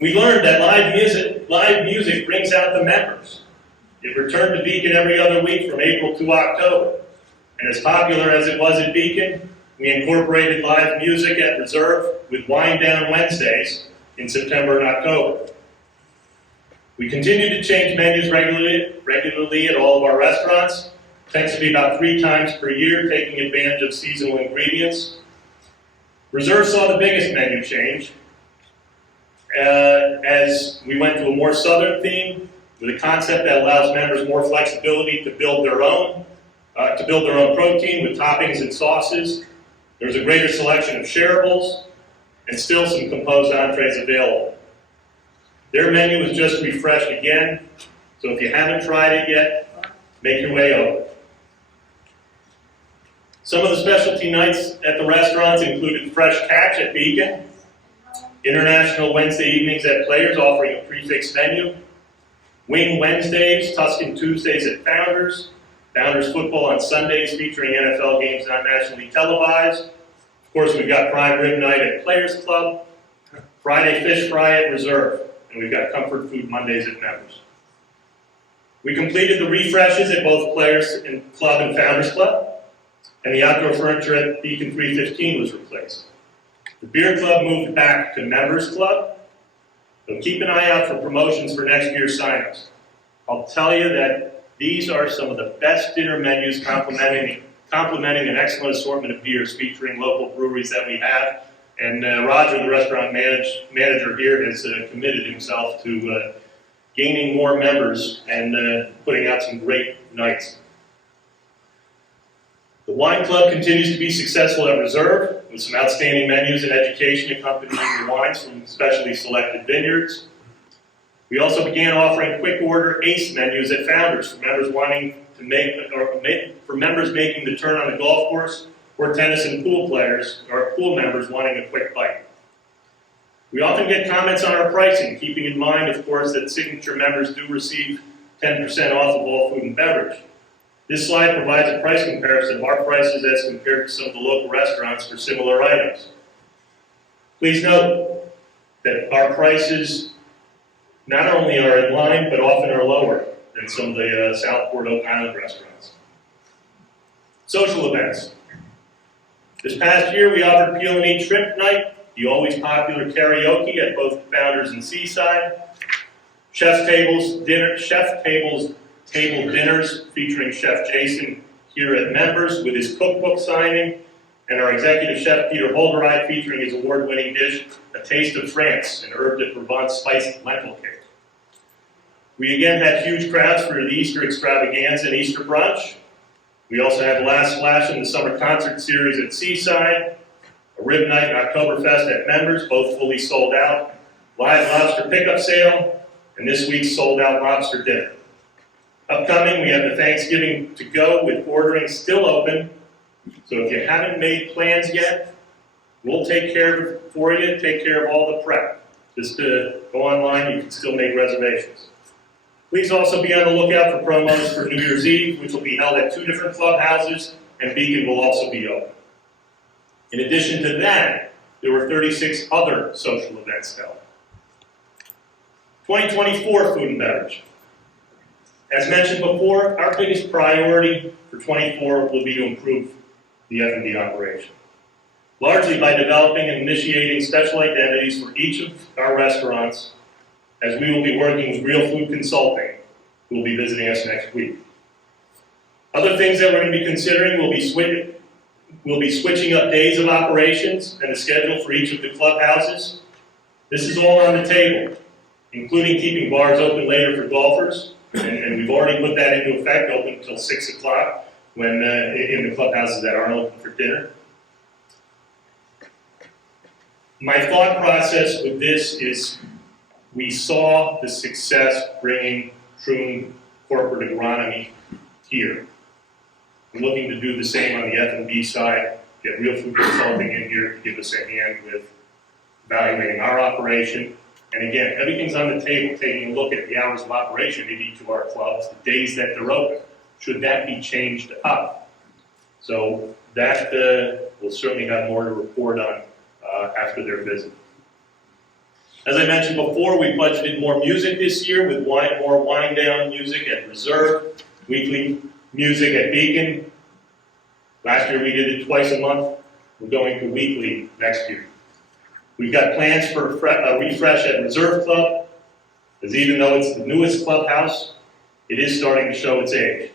We learned that live music brings out the members. It returned to Beacon every other week from April to October. And as popular as it was at Beacon, we incorporated live music at Reserve with Wind Down Wednesdays in September and October. We continue to change menus regularly at all of our restaurants. It tends to be about 3 times per year, taking advantage of seasonal ingredients. Reserve saw the biggest menu change as we went to a more southern theme with a concept that allows members more flexibility to build their own protein with toppings and sauces. There's a greater selection of shareables and still some composed entrees available. Their menu was just refreshed again, so if you haven't tried it yet, make your way over. Some of the specialty nights at the restaurants included Fresh Catch at Beacon, International Wednesday evenings at Players offering a prefix menu, Wing Wednesdays, Tuscan Tuesdays at Founders, Founders football on Sundays featuring NFL games not nationally televised. Of course, we've got prime rib night at Players Club, Friday fish fry at Reserve, and we've got comfort food Mondays at Members. We completed the refreshes at both Players and Club and Founders Club, and the outdoor furniture at Beacon 315 was replaced. The beer club moved back to Members Club, so keep an eye out for promotions for next year's signups. I'll tell you that these are some of the best dinner menus complementing an excellent assortment of beers featuring local breweries that we have. And Roger, the restaurant manager here, has committed himself to gaining more members and putting out some great nights. The wine club continues to be successful at Reserve, with some outstanding menus and education accompanying the wines from specially selected vineyards. We also began offering quick order ACE menus at Founders for members wanting to members making the turn on the golf course, or tennis and pool players, or pool members wanting a quick bite. We often get comments on our pricing, keeping in mind, of course, that signature members do receive 10% off of all food and beverage. This slide provides a price comparison of our prices as compared to some of the local restaurants for similar items. Please note that our prices not only are in line, but often are lower than some of the Southport Oak Island restaurants. Social events. This past year, we offered Peel and Eat Shrimp Night, the always popular karaoke at both Founders and Seaside, Chef's Tables table dinners featuring Chef Jason here at Members with his cookbook signing, and our executive chef Peter Holderide featuring his award-winning dish, A Taste of France, an herb de Provence spiced lentil cake. We again had huge crowds for the Easter extravaganza and Easter brunch. We also had the last splash in the summer concert series at Seaside, a rib night and Oktoberfest at Members, both fully sold out, live lobster pickup sale, and this week's sold out lobster dinner. Upcoming, we have the Thanksgiving to go with ordering still open, so if you haven't made plans yet, we'll take care of it for you, take care of all the prep. Just go online, you can still make reservations. Please also be on the lookout for promos for New Year's Eve, which will be held at 2 different clubhouses, and Beacon will also be open. In addition to that, there were 36 other social events held. 2024 food and beverage. As mentioned before, our biggest priority for 24 will be to improve the F&B operation, largely by developing and initiating special identities for each of our restaurants, as we will be working with Real Food Consulting, who will be visiting us next week. Other things that we're going to be considering will be switching up days of operations and the schedule for each of the clubhouses. This is all on the table, including keeping bars open later for golfers, and we've already put that into effect, open until 6 o'clock when in the clubhouses that aren't open for dinner. My thought process with this is we saw the success bringing true corporate agronomy here. We're looking to do the same on the F&B side, get Real Food Consulting in here to give us a hand with evaluating our operation. And again, everything's on the table, taking a look at the hours of operation in each of our clubs, the days that they're open. Should that be changed up? So that we'll certainly have more to report on after their visit. As I mentioned before, we budgeted more music this year with more wind-down music at Reserve, weekly music at Beacon. Last year we did it twice a month. We're going to weekly next year. We've got plans for a refresh at Reserve Club, because even though it's the newest clubhouse, it is starting to show its age.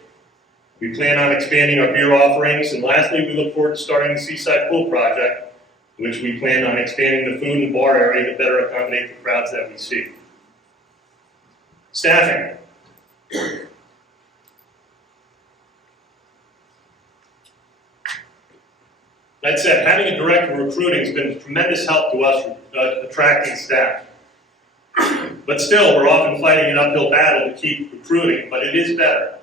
We plan on expanding our beer offerings, and lastly, we look forward to starting the Seaside Pool Project, which we plan on expanding the food and bar area to better accommodate the crowds that we see. Staffing. That said, having a director of recruiting has been a tremendous help to us attracting staff. But still, we're often fighting an uphill battle to keep recruiting, but it is better.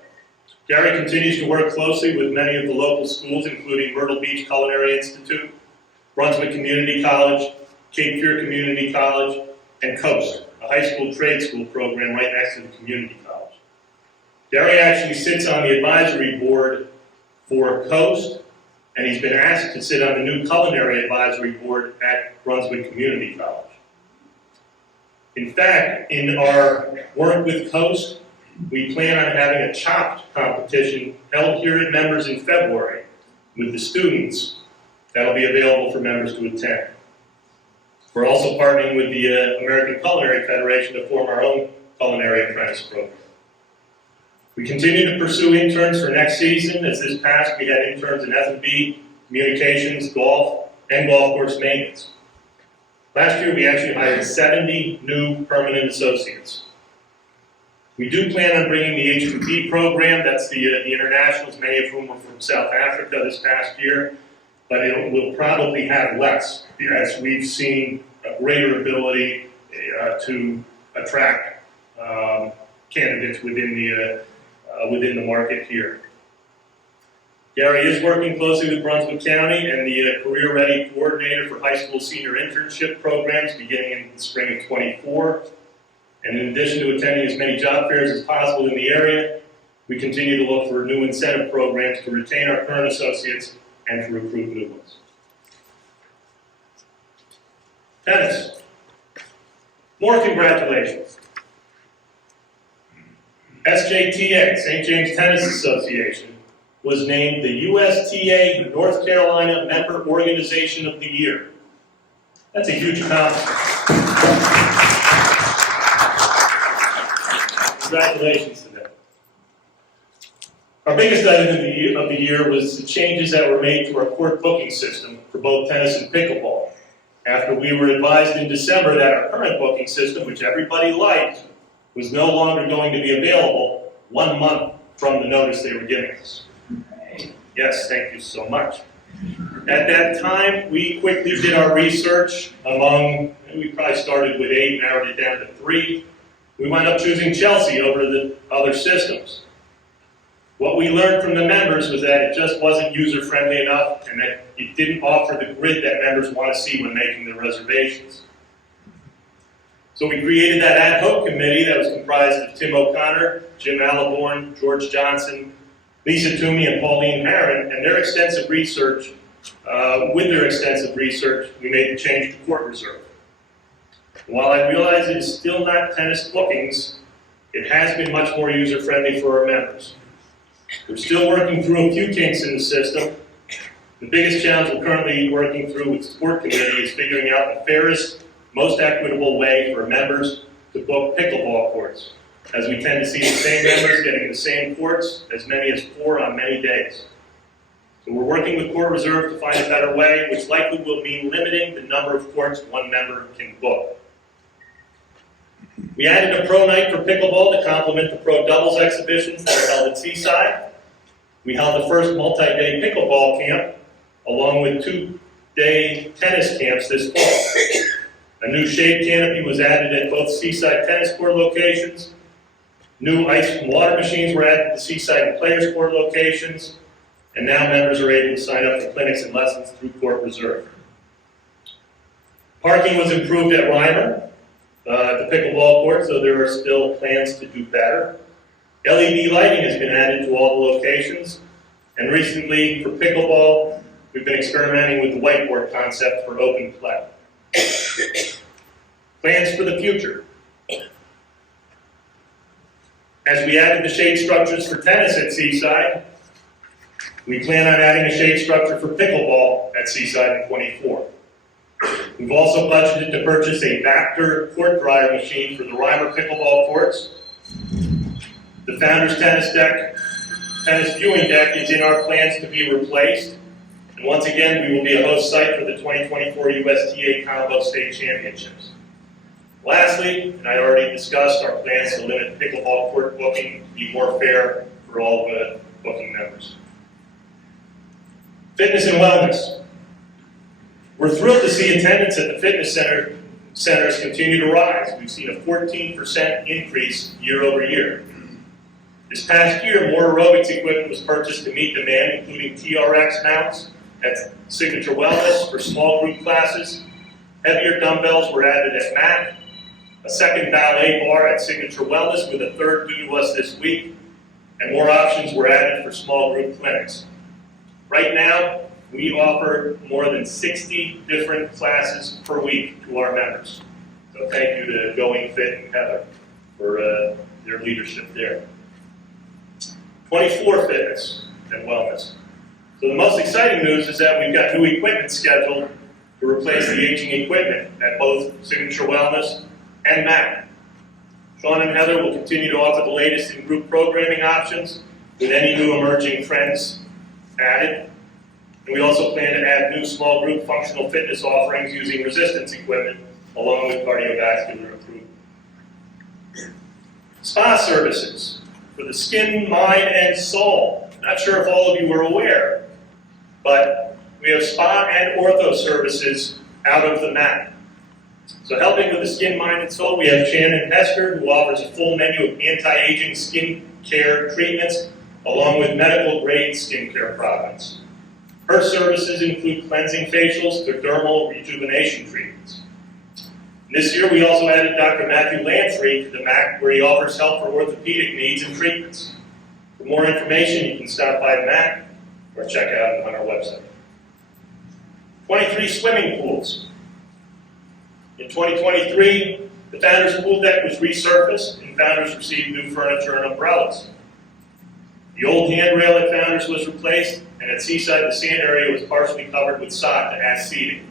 Gary continues to work closely with many of the local schools, including Myrtle Beach Culinary Institute, Brunswick Community College, Cape Fear Community College, and Coast, a high school trade school program right next to the community college. Gary actually sits on the advisory board for Coast, and he's been asked to sit on the new culinary advisory board at Brunswick Community College. In fact, in our work with Coast, we plan on having a chopped competition held here at Members in February with the students. That'll be available for members to attend. We're also partnering with the American Culinary Federation to form our own culinary apprentice program. We continue to pursue interns for next season. As this past, we had interns in F&B, communications, golf, and golf course maintenance. Last year, we actually hired 70 new permanent associates. We do plan on bringing the H2B program, that's the internationals, many of whom were from South Africa this past year, but it will probably have less, as we've seen a greater ability to attract candidates within the market here. Gary is working closely with Brunswick County and the Career Ready Coordinator for High School Senior Internship Programs beginning in the spring of '24. And in addition to attending as many job fairs as possible in the area, we continue to look for new incentive programs to retain our current associates and to recruit new ones. Tennis. More congratulations. SJTA, St. James Tennis Association, was named the USTA North Carolina Member Organization of the Year. That's a huge accomplishment. Congratulations to them. Our biggest item of the year was the changes that were made to our court booking system for both tennis and pickleball. After we were advised in December that our current booking system, which everybody liked, was no longer going to be available 1 month from the notice they were giving us. Yes, thank you so much. At that time, we quickly did our research among, we probably started with 8, narrowed it down to 3. We wound up choosing Chelsea over the other systems. What we learned from the members was that it just wasn't user-friendly enough and that it didn't offer the grid that members want to see when making their reservations. So we created that ad hoc committee that was comprised of Tim O'Connor, Jim Allaborn, George Johnson, Lisa Toomey, and Pauline Herron, and with their extensive research, we made the change to court reserve. While I realize it is still not tennis bookings, it has been much more user-friendly for our members. We're still working through a few kinks in the system. The biggest challenge we're currently working through with the sport committee is figuring out the fairest, most equitable way for members to book pickleball courts, as we tend to see the same members getting the same courts, as many as 4 on many days. So we're working with Court Reserve to find a better way, which likely will mean limiting the number of courts one member can book. We added a pro night for pickleball to complement the pro doubles exhibitions that are held at Seaside. We held the first multi-day pickleball camp, along with 2-day tennis camps this fall. A new shade canopy was added at both Seaside tennis court locations. New ice and water machines were added to Seaside and Players Court locations. And now members are able to sign up for clinics and lessons through Court Reserve. Parking was improved at Reimer, the pickleball court, so there are still plans to do better. LED lighting has been added to all the locations. And recently, for pickleball, we've been experimenting with the whiteboard concept for open play. Plans for the future. As we added the shade structures for tennis at Seaside, we plan on adding a shade structure for pickleball at Seaside in '24. We've also budgeted to purchase a Vector court dryer machine for the Reimer pickleball courts. The Founders tennis viewing deck is in our plans to be replaced. And once again, we will be a host site for the 2024 USTA Combo State Championships. Lastly, and I already discussed our plans to limit pickleball court booking to be more fair for all the booking members. Fitness and wellness. We're thrilled to see attendance at the fitness centers continue to rise. We've seen a 14% increase year over year. This past year, more aerobics equipment was purchased to meet demand, including TRX mounts at Signature Wellness for small group classes. Heavier dumbbells were added at MAC. A second ballet bar at Signature Wellness with a third due to us this week. and more options were added for small group clinics. Right now, we offer more than 60 different classes per week to our members. So thank you to Going Fit and Heather for their leadership there. 24 Fitness and Wellness. So the most exciting news is that we've got new equipment scheduled to replace the aging equipment at both Signature Wellness and MAC. Sean and Heather will continue to offer the latest in group programming options with any new emerging trends added. And we also plan to add new small group functional fitness offerings using resistance equipment along with cardiovascular improvement. Spa services for the skin, mind, and soul. Not sure if all of you are aware, but we have spa and ortho services out of the MAC. So helping with the skin, mind, and soul, we have Shannon Hester, who offers a full menu of anti-aging skin care treatments, along with medical-grade skincare products. Her services include cleansing facials to dermal rejuvenation treatments. This year, we also added Dr. Matthew Lanfrey to the MAC, where he offers help for orthopedic needs and treatments. For more information, you can stop by MAC or check out on our website. 23 swimming pools. In 2023, the Founders Pool deck was resurfaced, and Founders received new furniture and umbrellas. The old handrail at Founders was replaced, and at Seaside, the sand area was partially covered with sod to add seating.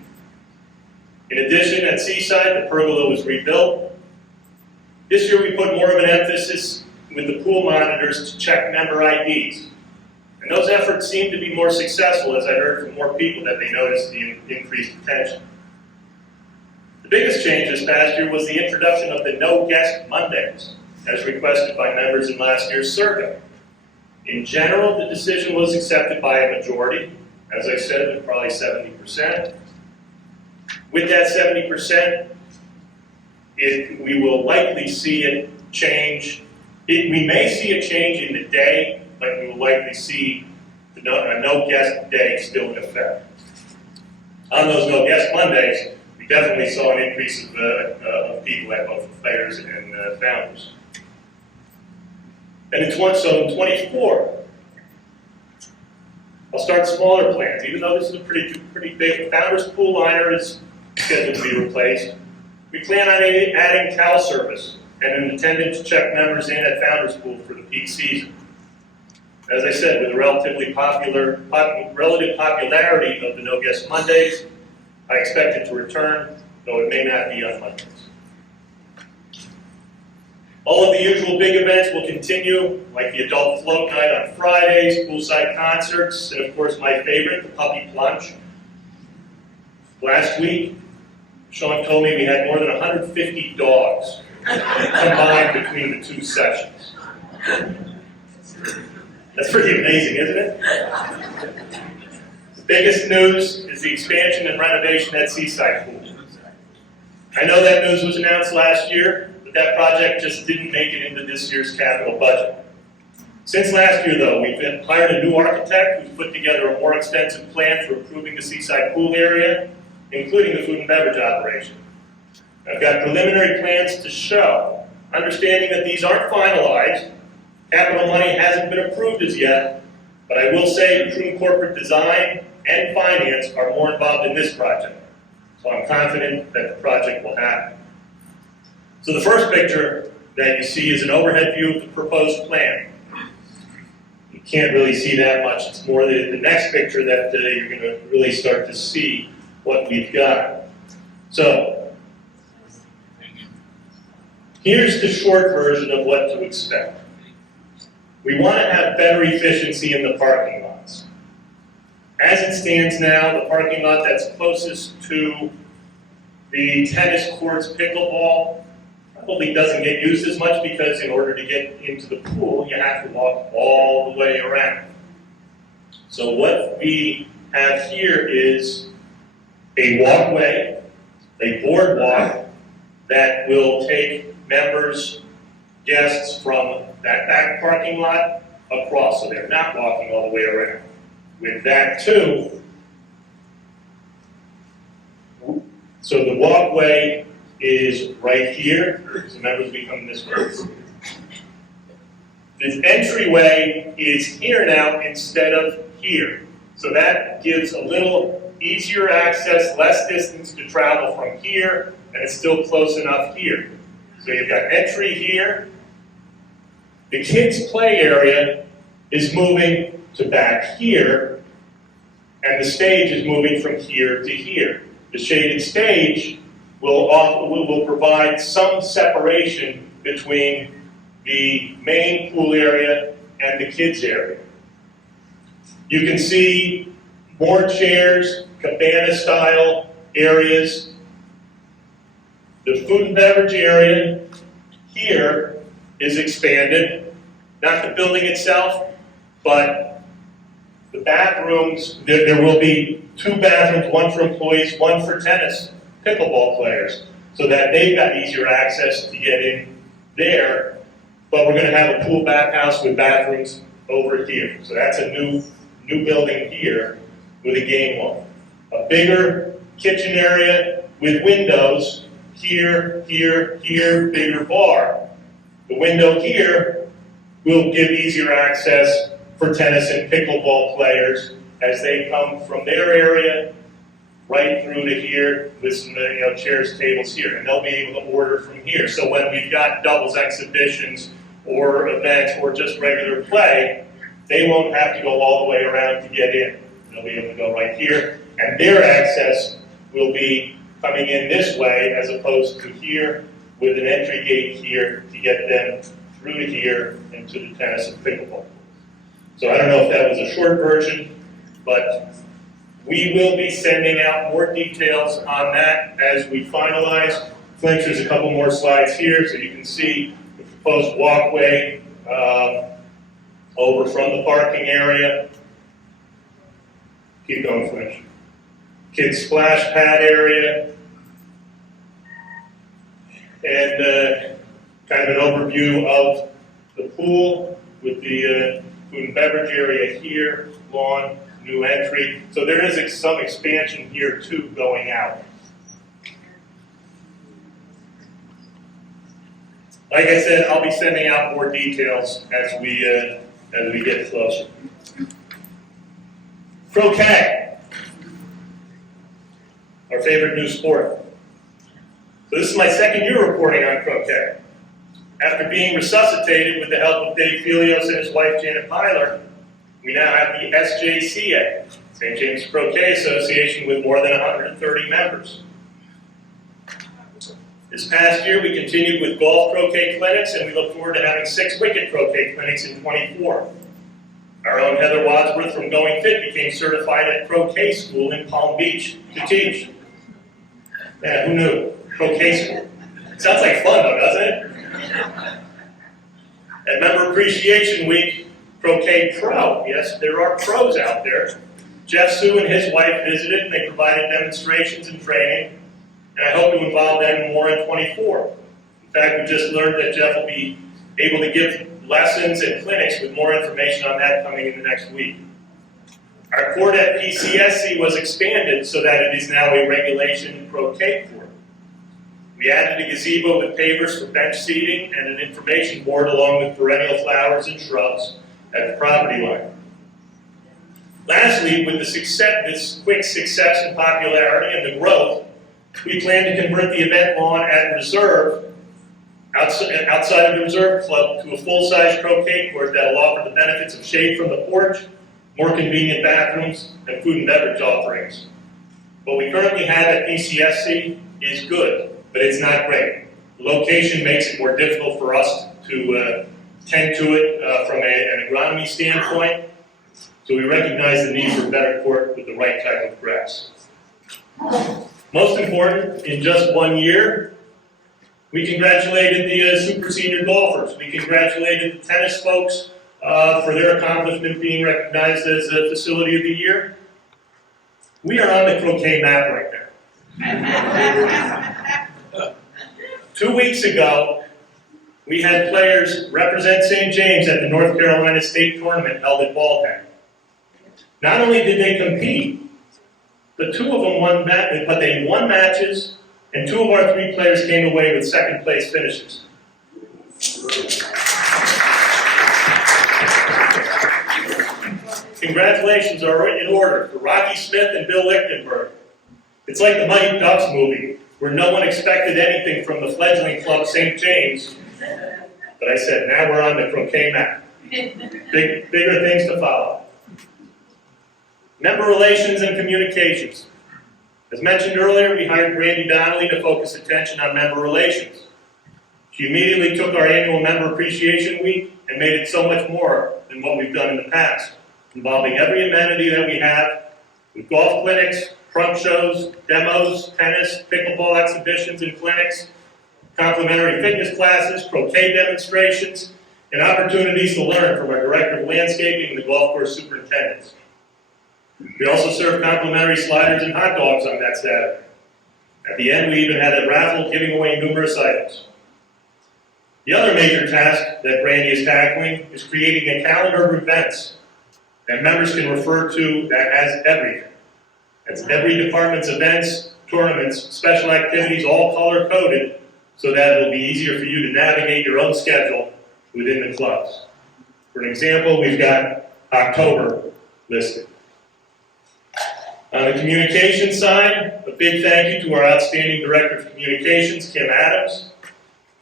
In addition, at Seaside, the pergola was rebuilt. This year, we put more of an emphasis with the pool monitors to check member IDs. And those efforts seem to be more successful, as I heard from more people that they noticed the increased attention. The biggest change this past year was the introduction of the No Guest Mondays, as requested by members in last year's survey. In general, the decision was accepted by a majority, as I said, with probably 70%. With that 70%, we will likely see it change. We may see a change in the day, but we will likely see a no guest day still in effect. On those no guest Mondays, we definitely saw an increase of people at both players and Founders. And in 24, I'll start smaller plans, even though this is a pretty big. Founders Pool Liner is scheduled to be replaced. We plan on adding towel service and an attendant to check members in at Founders Pool for the peak season. As I said, with the relative popularity of the No Guest Mondays, I expect it to return, though it may not be on Mondays. All of the usual big events will continue, like the adult float night on Fridays, poolside concerts, and of course my favorite, the puppy plunge. Last week, Sean told me we had more than 150 dogs combined between the two sessions. That's pretty amazing, isn't it? The biggest news is the expansion and renovation at Seaside Pool. I know that news was announced last year, but that project just didn't make it into this year's capital budget. Since last year, though, we've hired a new architect who's put together a more extensive plan for improving the Seaside Pool area, including the food and beverage operation. I've got preliminary plans to show. Understanding that these aren't finalized, capital money hasn't been approved as yet, but I will say true corporate design and finance are more involved in this project. So I'm confident that the project will happen. So the first picture that you see is an overhead view of the proposed plan. You can't really see that much. It's more the next picture that you're going to really start to see what we've got. So here's the short version of what to expect. We want to have better efficiency in the parking lots. As it stands now, the parking lot that's closest to the tennis courts pickleball probably doesn't get used as much because in order to get into the pool, you have to walk all the way around. So what we have here is a walkway, a boardwalk that will take members, guests from that back parking lot across, so they're not walking all the way around. With that too, so the walkway is right here, so members will be coming this way. This entryway is here now instead of here. So that gives a little easier access, less distance to travel from here, and it's still close enough here. So you've got entry here. The kids' play area is moving to back here, and the stage is moving from here to here. The shaded stage will provide some separation between the main pool area and the kids' area. You can see more chairs, cabana-style areas. The food and beverage area here is expanded. Not the building itself, but the bathrooms. There will be 2 bathrooms, one for employees, one for tennis, pickleball players, so that they've got easier access to get in there. But we're going to have a pool bathhouse with bathrooms over here. So that's a new building here with a game lawn. A bigger kitchen area with windows here, here, here, bigger bar. The window here will give easier access for tennis and pickleball players as they come from their area right through to here with some chairs, tables here, and they'll be able to order from here. So when we've got doubles exhibitions or events or just regular play, they won't have to go all the way around to get in. They'll be able to go right here, and their access will be coming in this way as opposed to here with an entry gate here to get them through to here and to the tennis and pickleball. So I don't know if that was a short version, but we will be sending out more details on that as we finalize. Clint, there's a couple more slides here so you can see the proposed walkway over from the parking area. Keep going, Flinch. Kids splash pad area. And kind of an overview of the pool with the food and beverage area here, lawn, new entry. So there is some expansion here too going out. Like I said, I'll be sending out more details as we get closer. Croquet, our favorite new sport. So this is my second year reporting on croquet. After being resuscitated with the help of Dave Felios and his wife Janet Pyler, we now have the SJCA, St. James Croquet Association, with more than 130 members. This past year, we continued with golf croquet clinics, and we look forward to having 6 wicket croquet clinics in 24. Our own Heather Wadsworth from Going Fit became certified at croquet school in Palm Beach to teach. Man, who knew? Croquet school. Sounds like fun, though, doesn't it? At Member Appreciation Week, Croquet Pro. Yes, there are pros out there. Jeff Sue and his wife visited, and they provided demonstrations and training, and I hope to involve them more in 24. In fact, we just learned that Jeff will be able to give lessons and clinics with more information on that coming in the next week. Our court at PCSC was expanded so that it is now a regulation croquet court. We added a gazebo with pavers for bench seating and an information board along with perennial flowers and shrubs at the property line. Lastly, with this quick success and popularity and the growth, we plan to convert the event lawn at Reserve, outside of the Reserve Club, to a full-size croquet court that will offer the benefits of shade from the porch, more convenient bathrooms, and food and beverage offerings. What we currently have at PCSC is good, but it's not great. The location makes it more difficult for us to tend to it from an agronomy standpoint, so we recognize the need for a better court with the right type of grass. Most important, in just 1 year, we congratulated the super senior golfers. We congratulated the tennis folks for their accomplishment being recognized as a Facility of the Year. We are on the croquet map right now. 2 weeks ago, we had players represent St. James at the North Carolina State Tournament held at Ballroom. Not only did they compete, but they won matches, and 2 of our 3 players came away with second place finishes. congratulations are in order for Rocky Smith and Bill Lichtenberg. It's like the Mighty Ducks movie, where no one expected anything from the fledgling club St. James. But I said, now we're on the croquet mat. Bigger things to follow. Member relations and communications. As mentioned earlier, we hired Brandy Donnelly to focus attention on member relations. She immediately took our annual Member Appreciation Week and made it so much more than what we've done in the past, involving every amenity that we have, with golf clinics, trunk shows, demos, tennis, pickleball exhibitions and clinics, complimentary fitness classes, croquet demonstrations, and opportunities to learn from our Director of Landscaping and the golf course superintendents. We also served complimentary sliders and hot dogs on that Saturday. At the end, we even had a raffle giving away numerous items. The other major task that Brandy is tackling is creating a calendar of events that members can refer to that has everything. That's every department's events, tournaments, special activities, all color-coded, so that it'll be easier for you to navigate your own schedule within the clubs. For an example, we've got October listed. On the communication side, a big thank you to our outstanding Director of Communications, Kim Adams.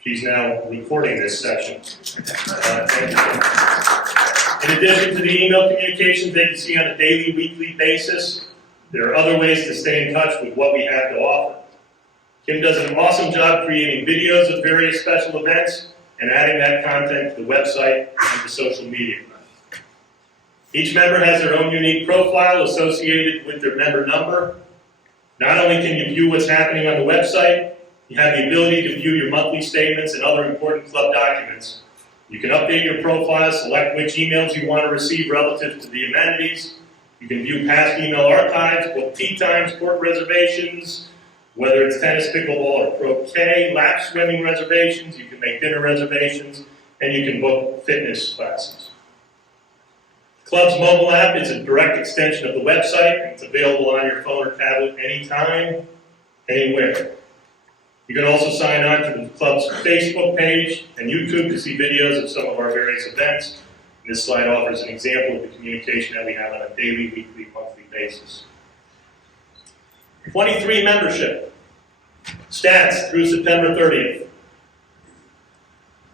She's now recording this session. Thank you. In addition to the email communications that you see on a daily, weekly basis, there are other ways to stay in touch with what we have to offer. Kim does an awesome job creating videos of various special events and adding that content to the website and to social media. Each member has their own unique profile associated with their member number. Not only can you view what's happening on the website, you have the ability to view your monthly statements and other important club documents. You can update your profile, select which emails you want to receive relative to the amenities. You can view past email archives, book tea times, court reservations, whether it's tennis, pickleball, or croquet, lap swimming reservations. You can make dinner reservations, and you can book fitness classes. The club's mobile app is a direct extension of the website, and it's available on your phone or tablet anytime, anywhere. You can also sign on to the club's Facebook page and YouTube to see videos of some of our various events. And this slide offers an example of the communication that we have on a daily, weekly, monthly basis. 23 membership. Stats through September 30th.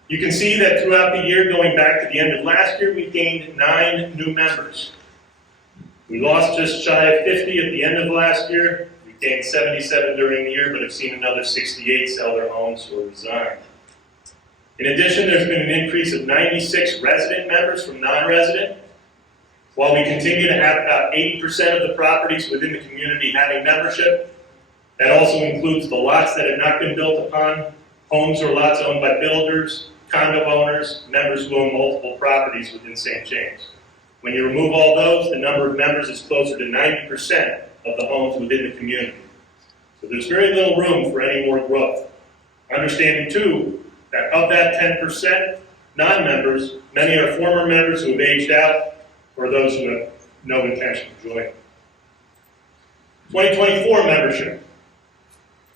You can see that throughout the year, going back to the end of last year, we've gained 9 new members. We lost just shy of 50 at the end of last year. We gained 77 during the year, but have seen another 68 sell their homes or resign. In addition, there's been an increase of 96 resident members from non-resident. While we continue to have about 80% of the properties within the community having membership, that also includes the lots that have not been built upon, homes or lots owned by builders, condo owners, members who own multiple properties within St. James. When you remove all those, the number of members is closer to 90% of the homes within the community. So there's very little room for any more growth. Understanding, too, that of that 10% non-members, many are former members who have aged out or those who have no intention of joining. 2024 membership.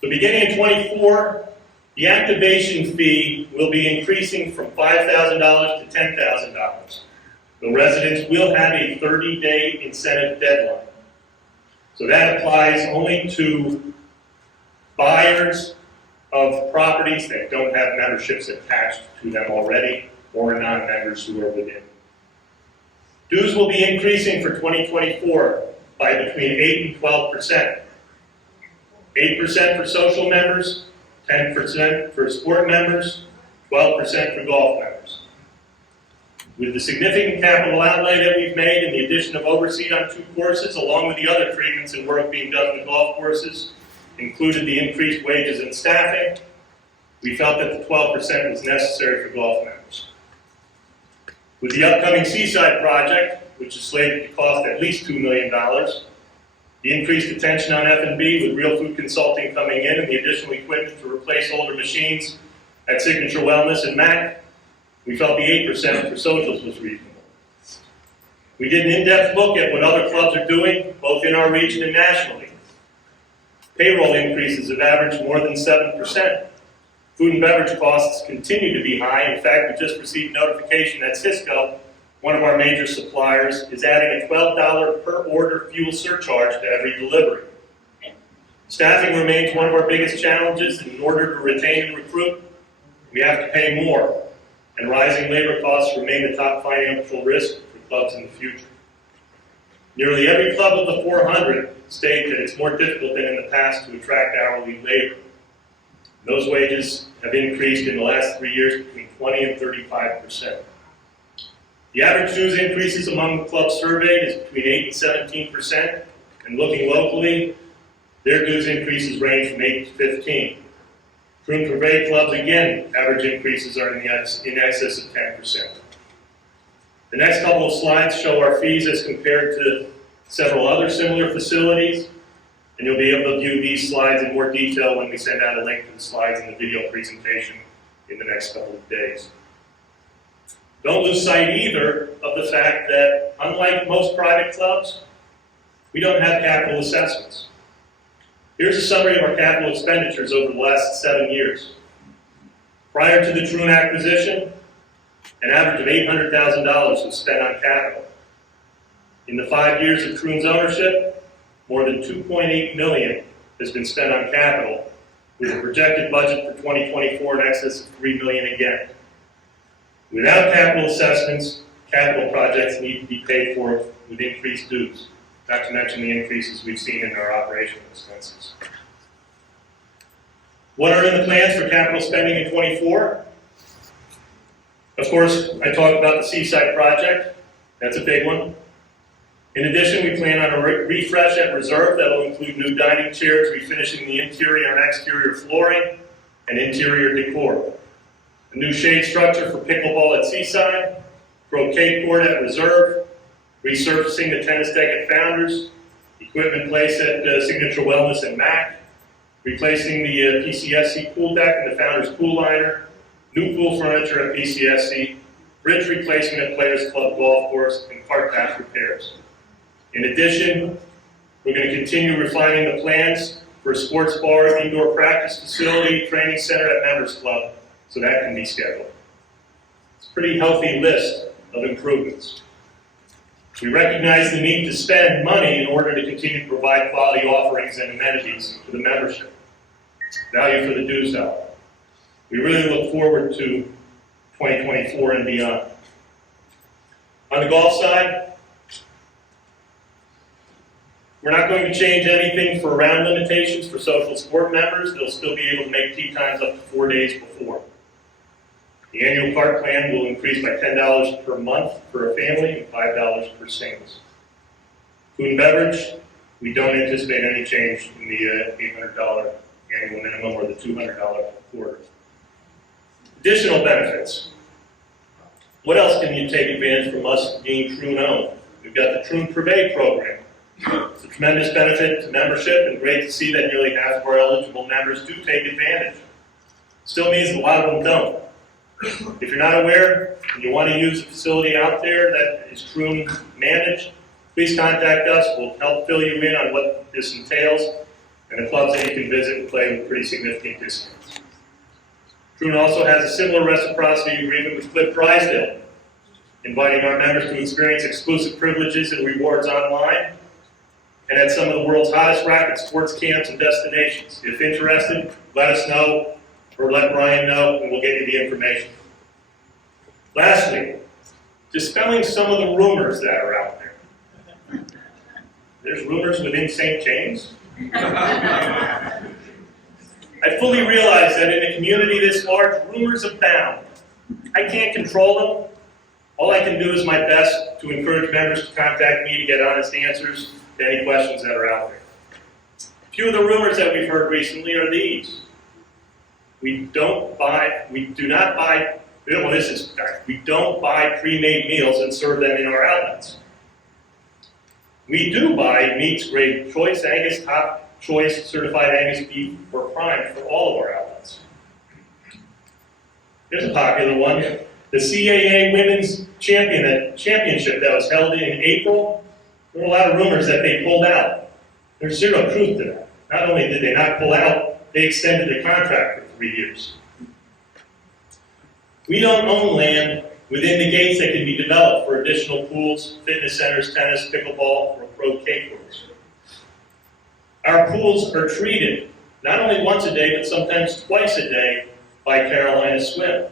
So beginning in 24, the activation fee will be increasing from $5,000 to $10,000. The residents will have a 30-day incentive deadline. So that applies only to buyers of properties that don't have memberships attached to them already, or non-members who are within. Dues will be increasing for 2024 by between 8 and 12%. 8% for social members, 10% for sport members, 12% for golf members. With the significant capital outlay that we've made and the addition of overseat on 2 courses, along with the other treatments and work being done on the golf courses, included the increased wages and staffing, we felt that the 12% was necessary for golf members. With the upcoming Seaside project, which is slated to cost at least $2 million, the increased attention on F&B with Real Food Consulting coming in and the additional equipment to replace older machines at Signature Wellness and MAC, we felt the 8% for socials was reasonable. We did an in-depth look at what other clubs are doing, both in our region and nationally. Payroll increases have averaged more than 7%. Food and beverage costs continue to be high. In fact, we just received notification that Cisco, one of our major suppliers, is adding a $12 per order fuel surcharge to every delivery. Staffing remains one of our biggest challenges, and in order to retain and recruit, we have to pay more, and rising labor costs remain the top financial risk for clubs in the future. Nearly every club of the 400 state that it's more difficult than in the past to attract hourly labor. Those wages have increased in the last 3 years between 20 and 35%. The average dues increases among the clubs surveyed is between 8 and 17%, and looking locally, their dues increases range from 8 to 15. Troon Privé clubs, again, average increases are in excess of 10%. The next couple of slides show our fees as compared to several other similar facilities, and you'll be able to view these slides in more detail when we send out a link to the slides in the video presentation in the next couple of days. Don't lose sight either of the fact that, unlike most private clubs, we don't have capital assessments. Here's a summary of our capital expenditures over the last 7 years. Prior to the Troon acquisition, an average of $800,000 was spent on capital. In the 5 years of Troon's ownership, more than $2.8 million has been spent on capital, with a projected budget for 2024 in excess of $3 million again. Without capital assessments, capital projects need to be paid for with increased dues, not to mention the increases we've seen in our operational expenses. What are in the plans for capital spending in 24? Of course, I talked about the Seaside project. That's a big one. In addition, we plan on a refresh at Reserve that will include new dining chairs, refinishing the interior and exterior flooring, and interior decor. A new shade structure for pickleball at Seaside, croquet court at Reserve, resurfacing the tennis deck at Founders, equipment place at Signature Wellness and Mac, replacing the PCSC pool deck and the Founders pool liner, new pool furniture at PCSC, bridge replacement at Players Club Golf Course, and cart path repairs. In addition, we're going to continue refining the plans for a sports bar, indoor practice facility, training center at Members Club, so that can be scheduled. It's a pretty healthy list of improvements. We recognize the need to spend money in order to continue to provide quality offerings and amenities to the membership. Value for the dues dollar. We really look forward to 2024 and beyond. On the golf side, we're not going to change anything for round limitations for social sport members. They'll still be able to make tee times up to 4 days before. The annual cart plan will increase by $10 per month for a family and $5 per singles. Food and beverage, we don't anticipate any change in the $800 annual minimum or the $200 per quarter. Additional benefits. What else can you take advantage from us being Troon owned? We've got the Troon Privé program. It's a tremendous benefit to membership, and great to see that nearly half of our eligible members do take advantage. Still means a lot of them don't. If you're not aware and you want to use a facility out there that is Troon managed, please contact us. We'll help fill you in on what this entails, and the clubs that you can visit and play with pretty significant discounts. Troon also has a similar reciprocity agreement with Cliff Drysdale, inviting our members to experience exclusive privileges and rewards online and at some of the world's hottest racket sports camps and destinations. If interested, let us know or let Brian know and we'll get you the information. Lastly, dispelling some of the rumors that are out there. There's rumors within St. James. I fully realize that in a community this large, rumors abound. I can't control them. All I can do is my best to encourage members to contact me to get honest answers to any questions that are out there. A few of the rumors that we've heard recently are these. We don't buy pre-made meals and serve them in our outlets. We do buy meats grade choice Angus, top choice certified Angus beef or prime for all of our outlets. Here's a popular one. The CAA Women's Championship that was held in April, there were a lot of rumors that they pulled out. There's zero truth to that. Not only did they not pull out, they extended the contract for 3 years. We don't own land Within the gates, they can be developed for additional pools, fitness centers, tennis, pickleball, or croquet courts. Our pools are treated not only once a day, but sometimes twice a day by Carolina Swim.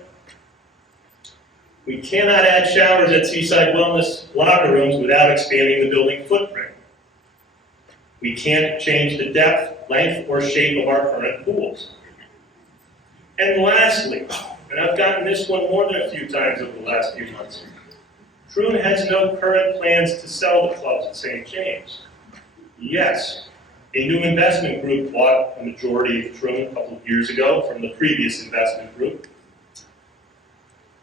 We cannot add showers at Seaside Wellness locker rooms without expanding the building footprint. We can't change the depth, length, or shape of our current pools. And lastly, and I've gotten this one more than a few times over the last few months, Troon has no current plans to sell the clubs at St. James. Yes, a new investment group bought a majority of Troon a couple of years ago from the previous investment group.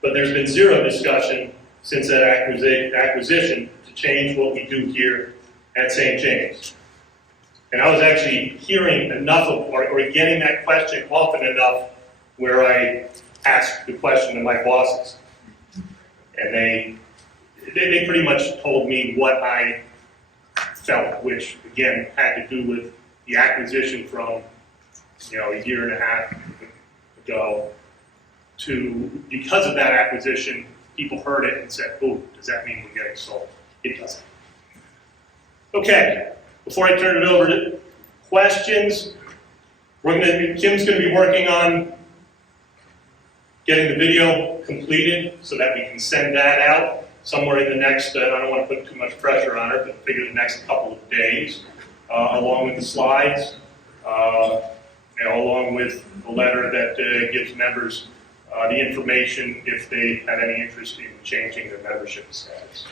But there's been zero discussion since that acquisition to change what we do here at St. James. And I was actually hearing enough of, or getting that question often enough where I asked the question to my bosses. And they pretty much told me what I felt, which again had to do with the acquisition from, a year and a half ago to, because of that acquisition, people heard it and said, oh, does that mean we're getting sold? It doesn't. Okay, before I turn it over to questions, Kim's going to be working on getting the video completed so that we can send that out somewhere in the next, I don't want to put too much pressure on her, but figure the next couple of days, along with the slides, along with the letter that gives members the information if they have any interest in changing their membership status.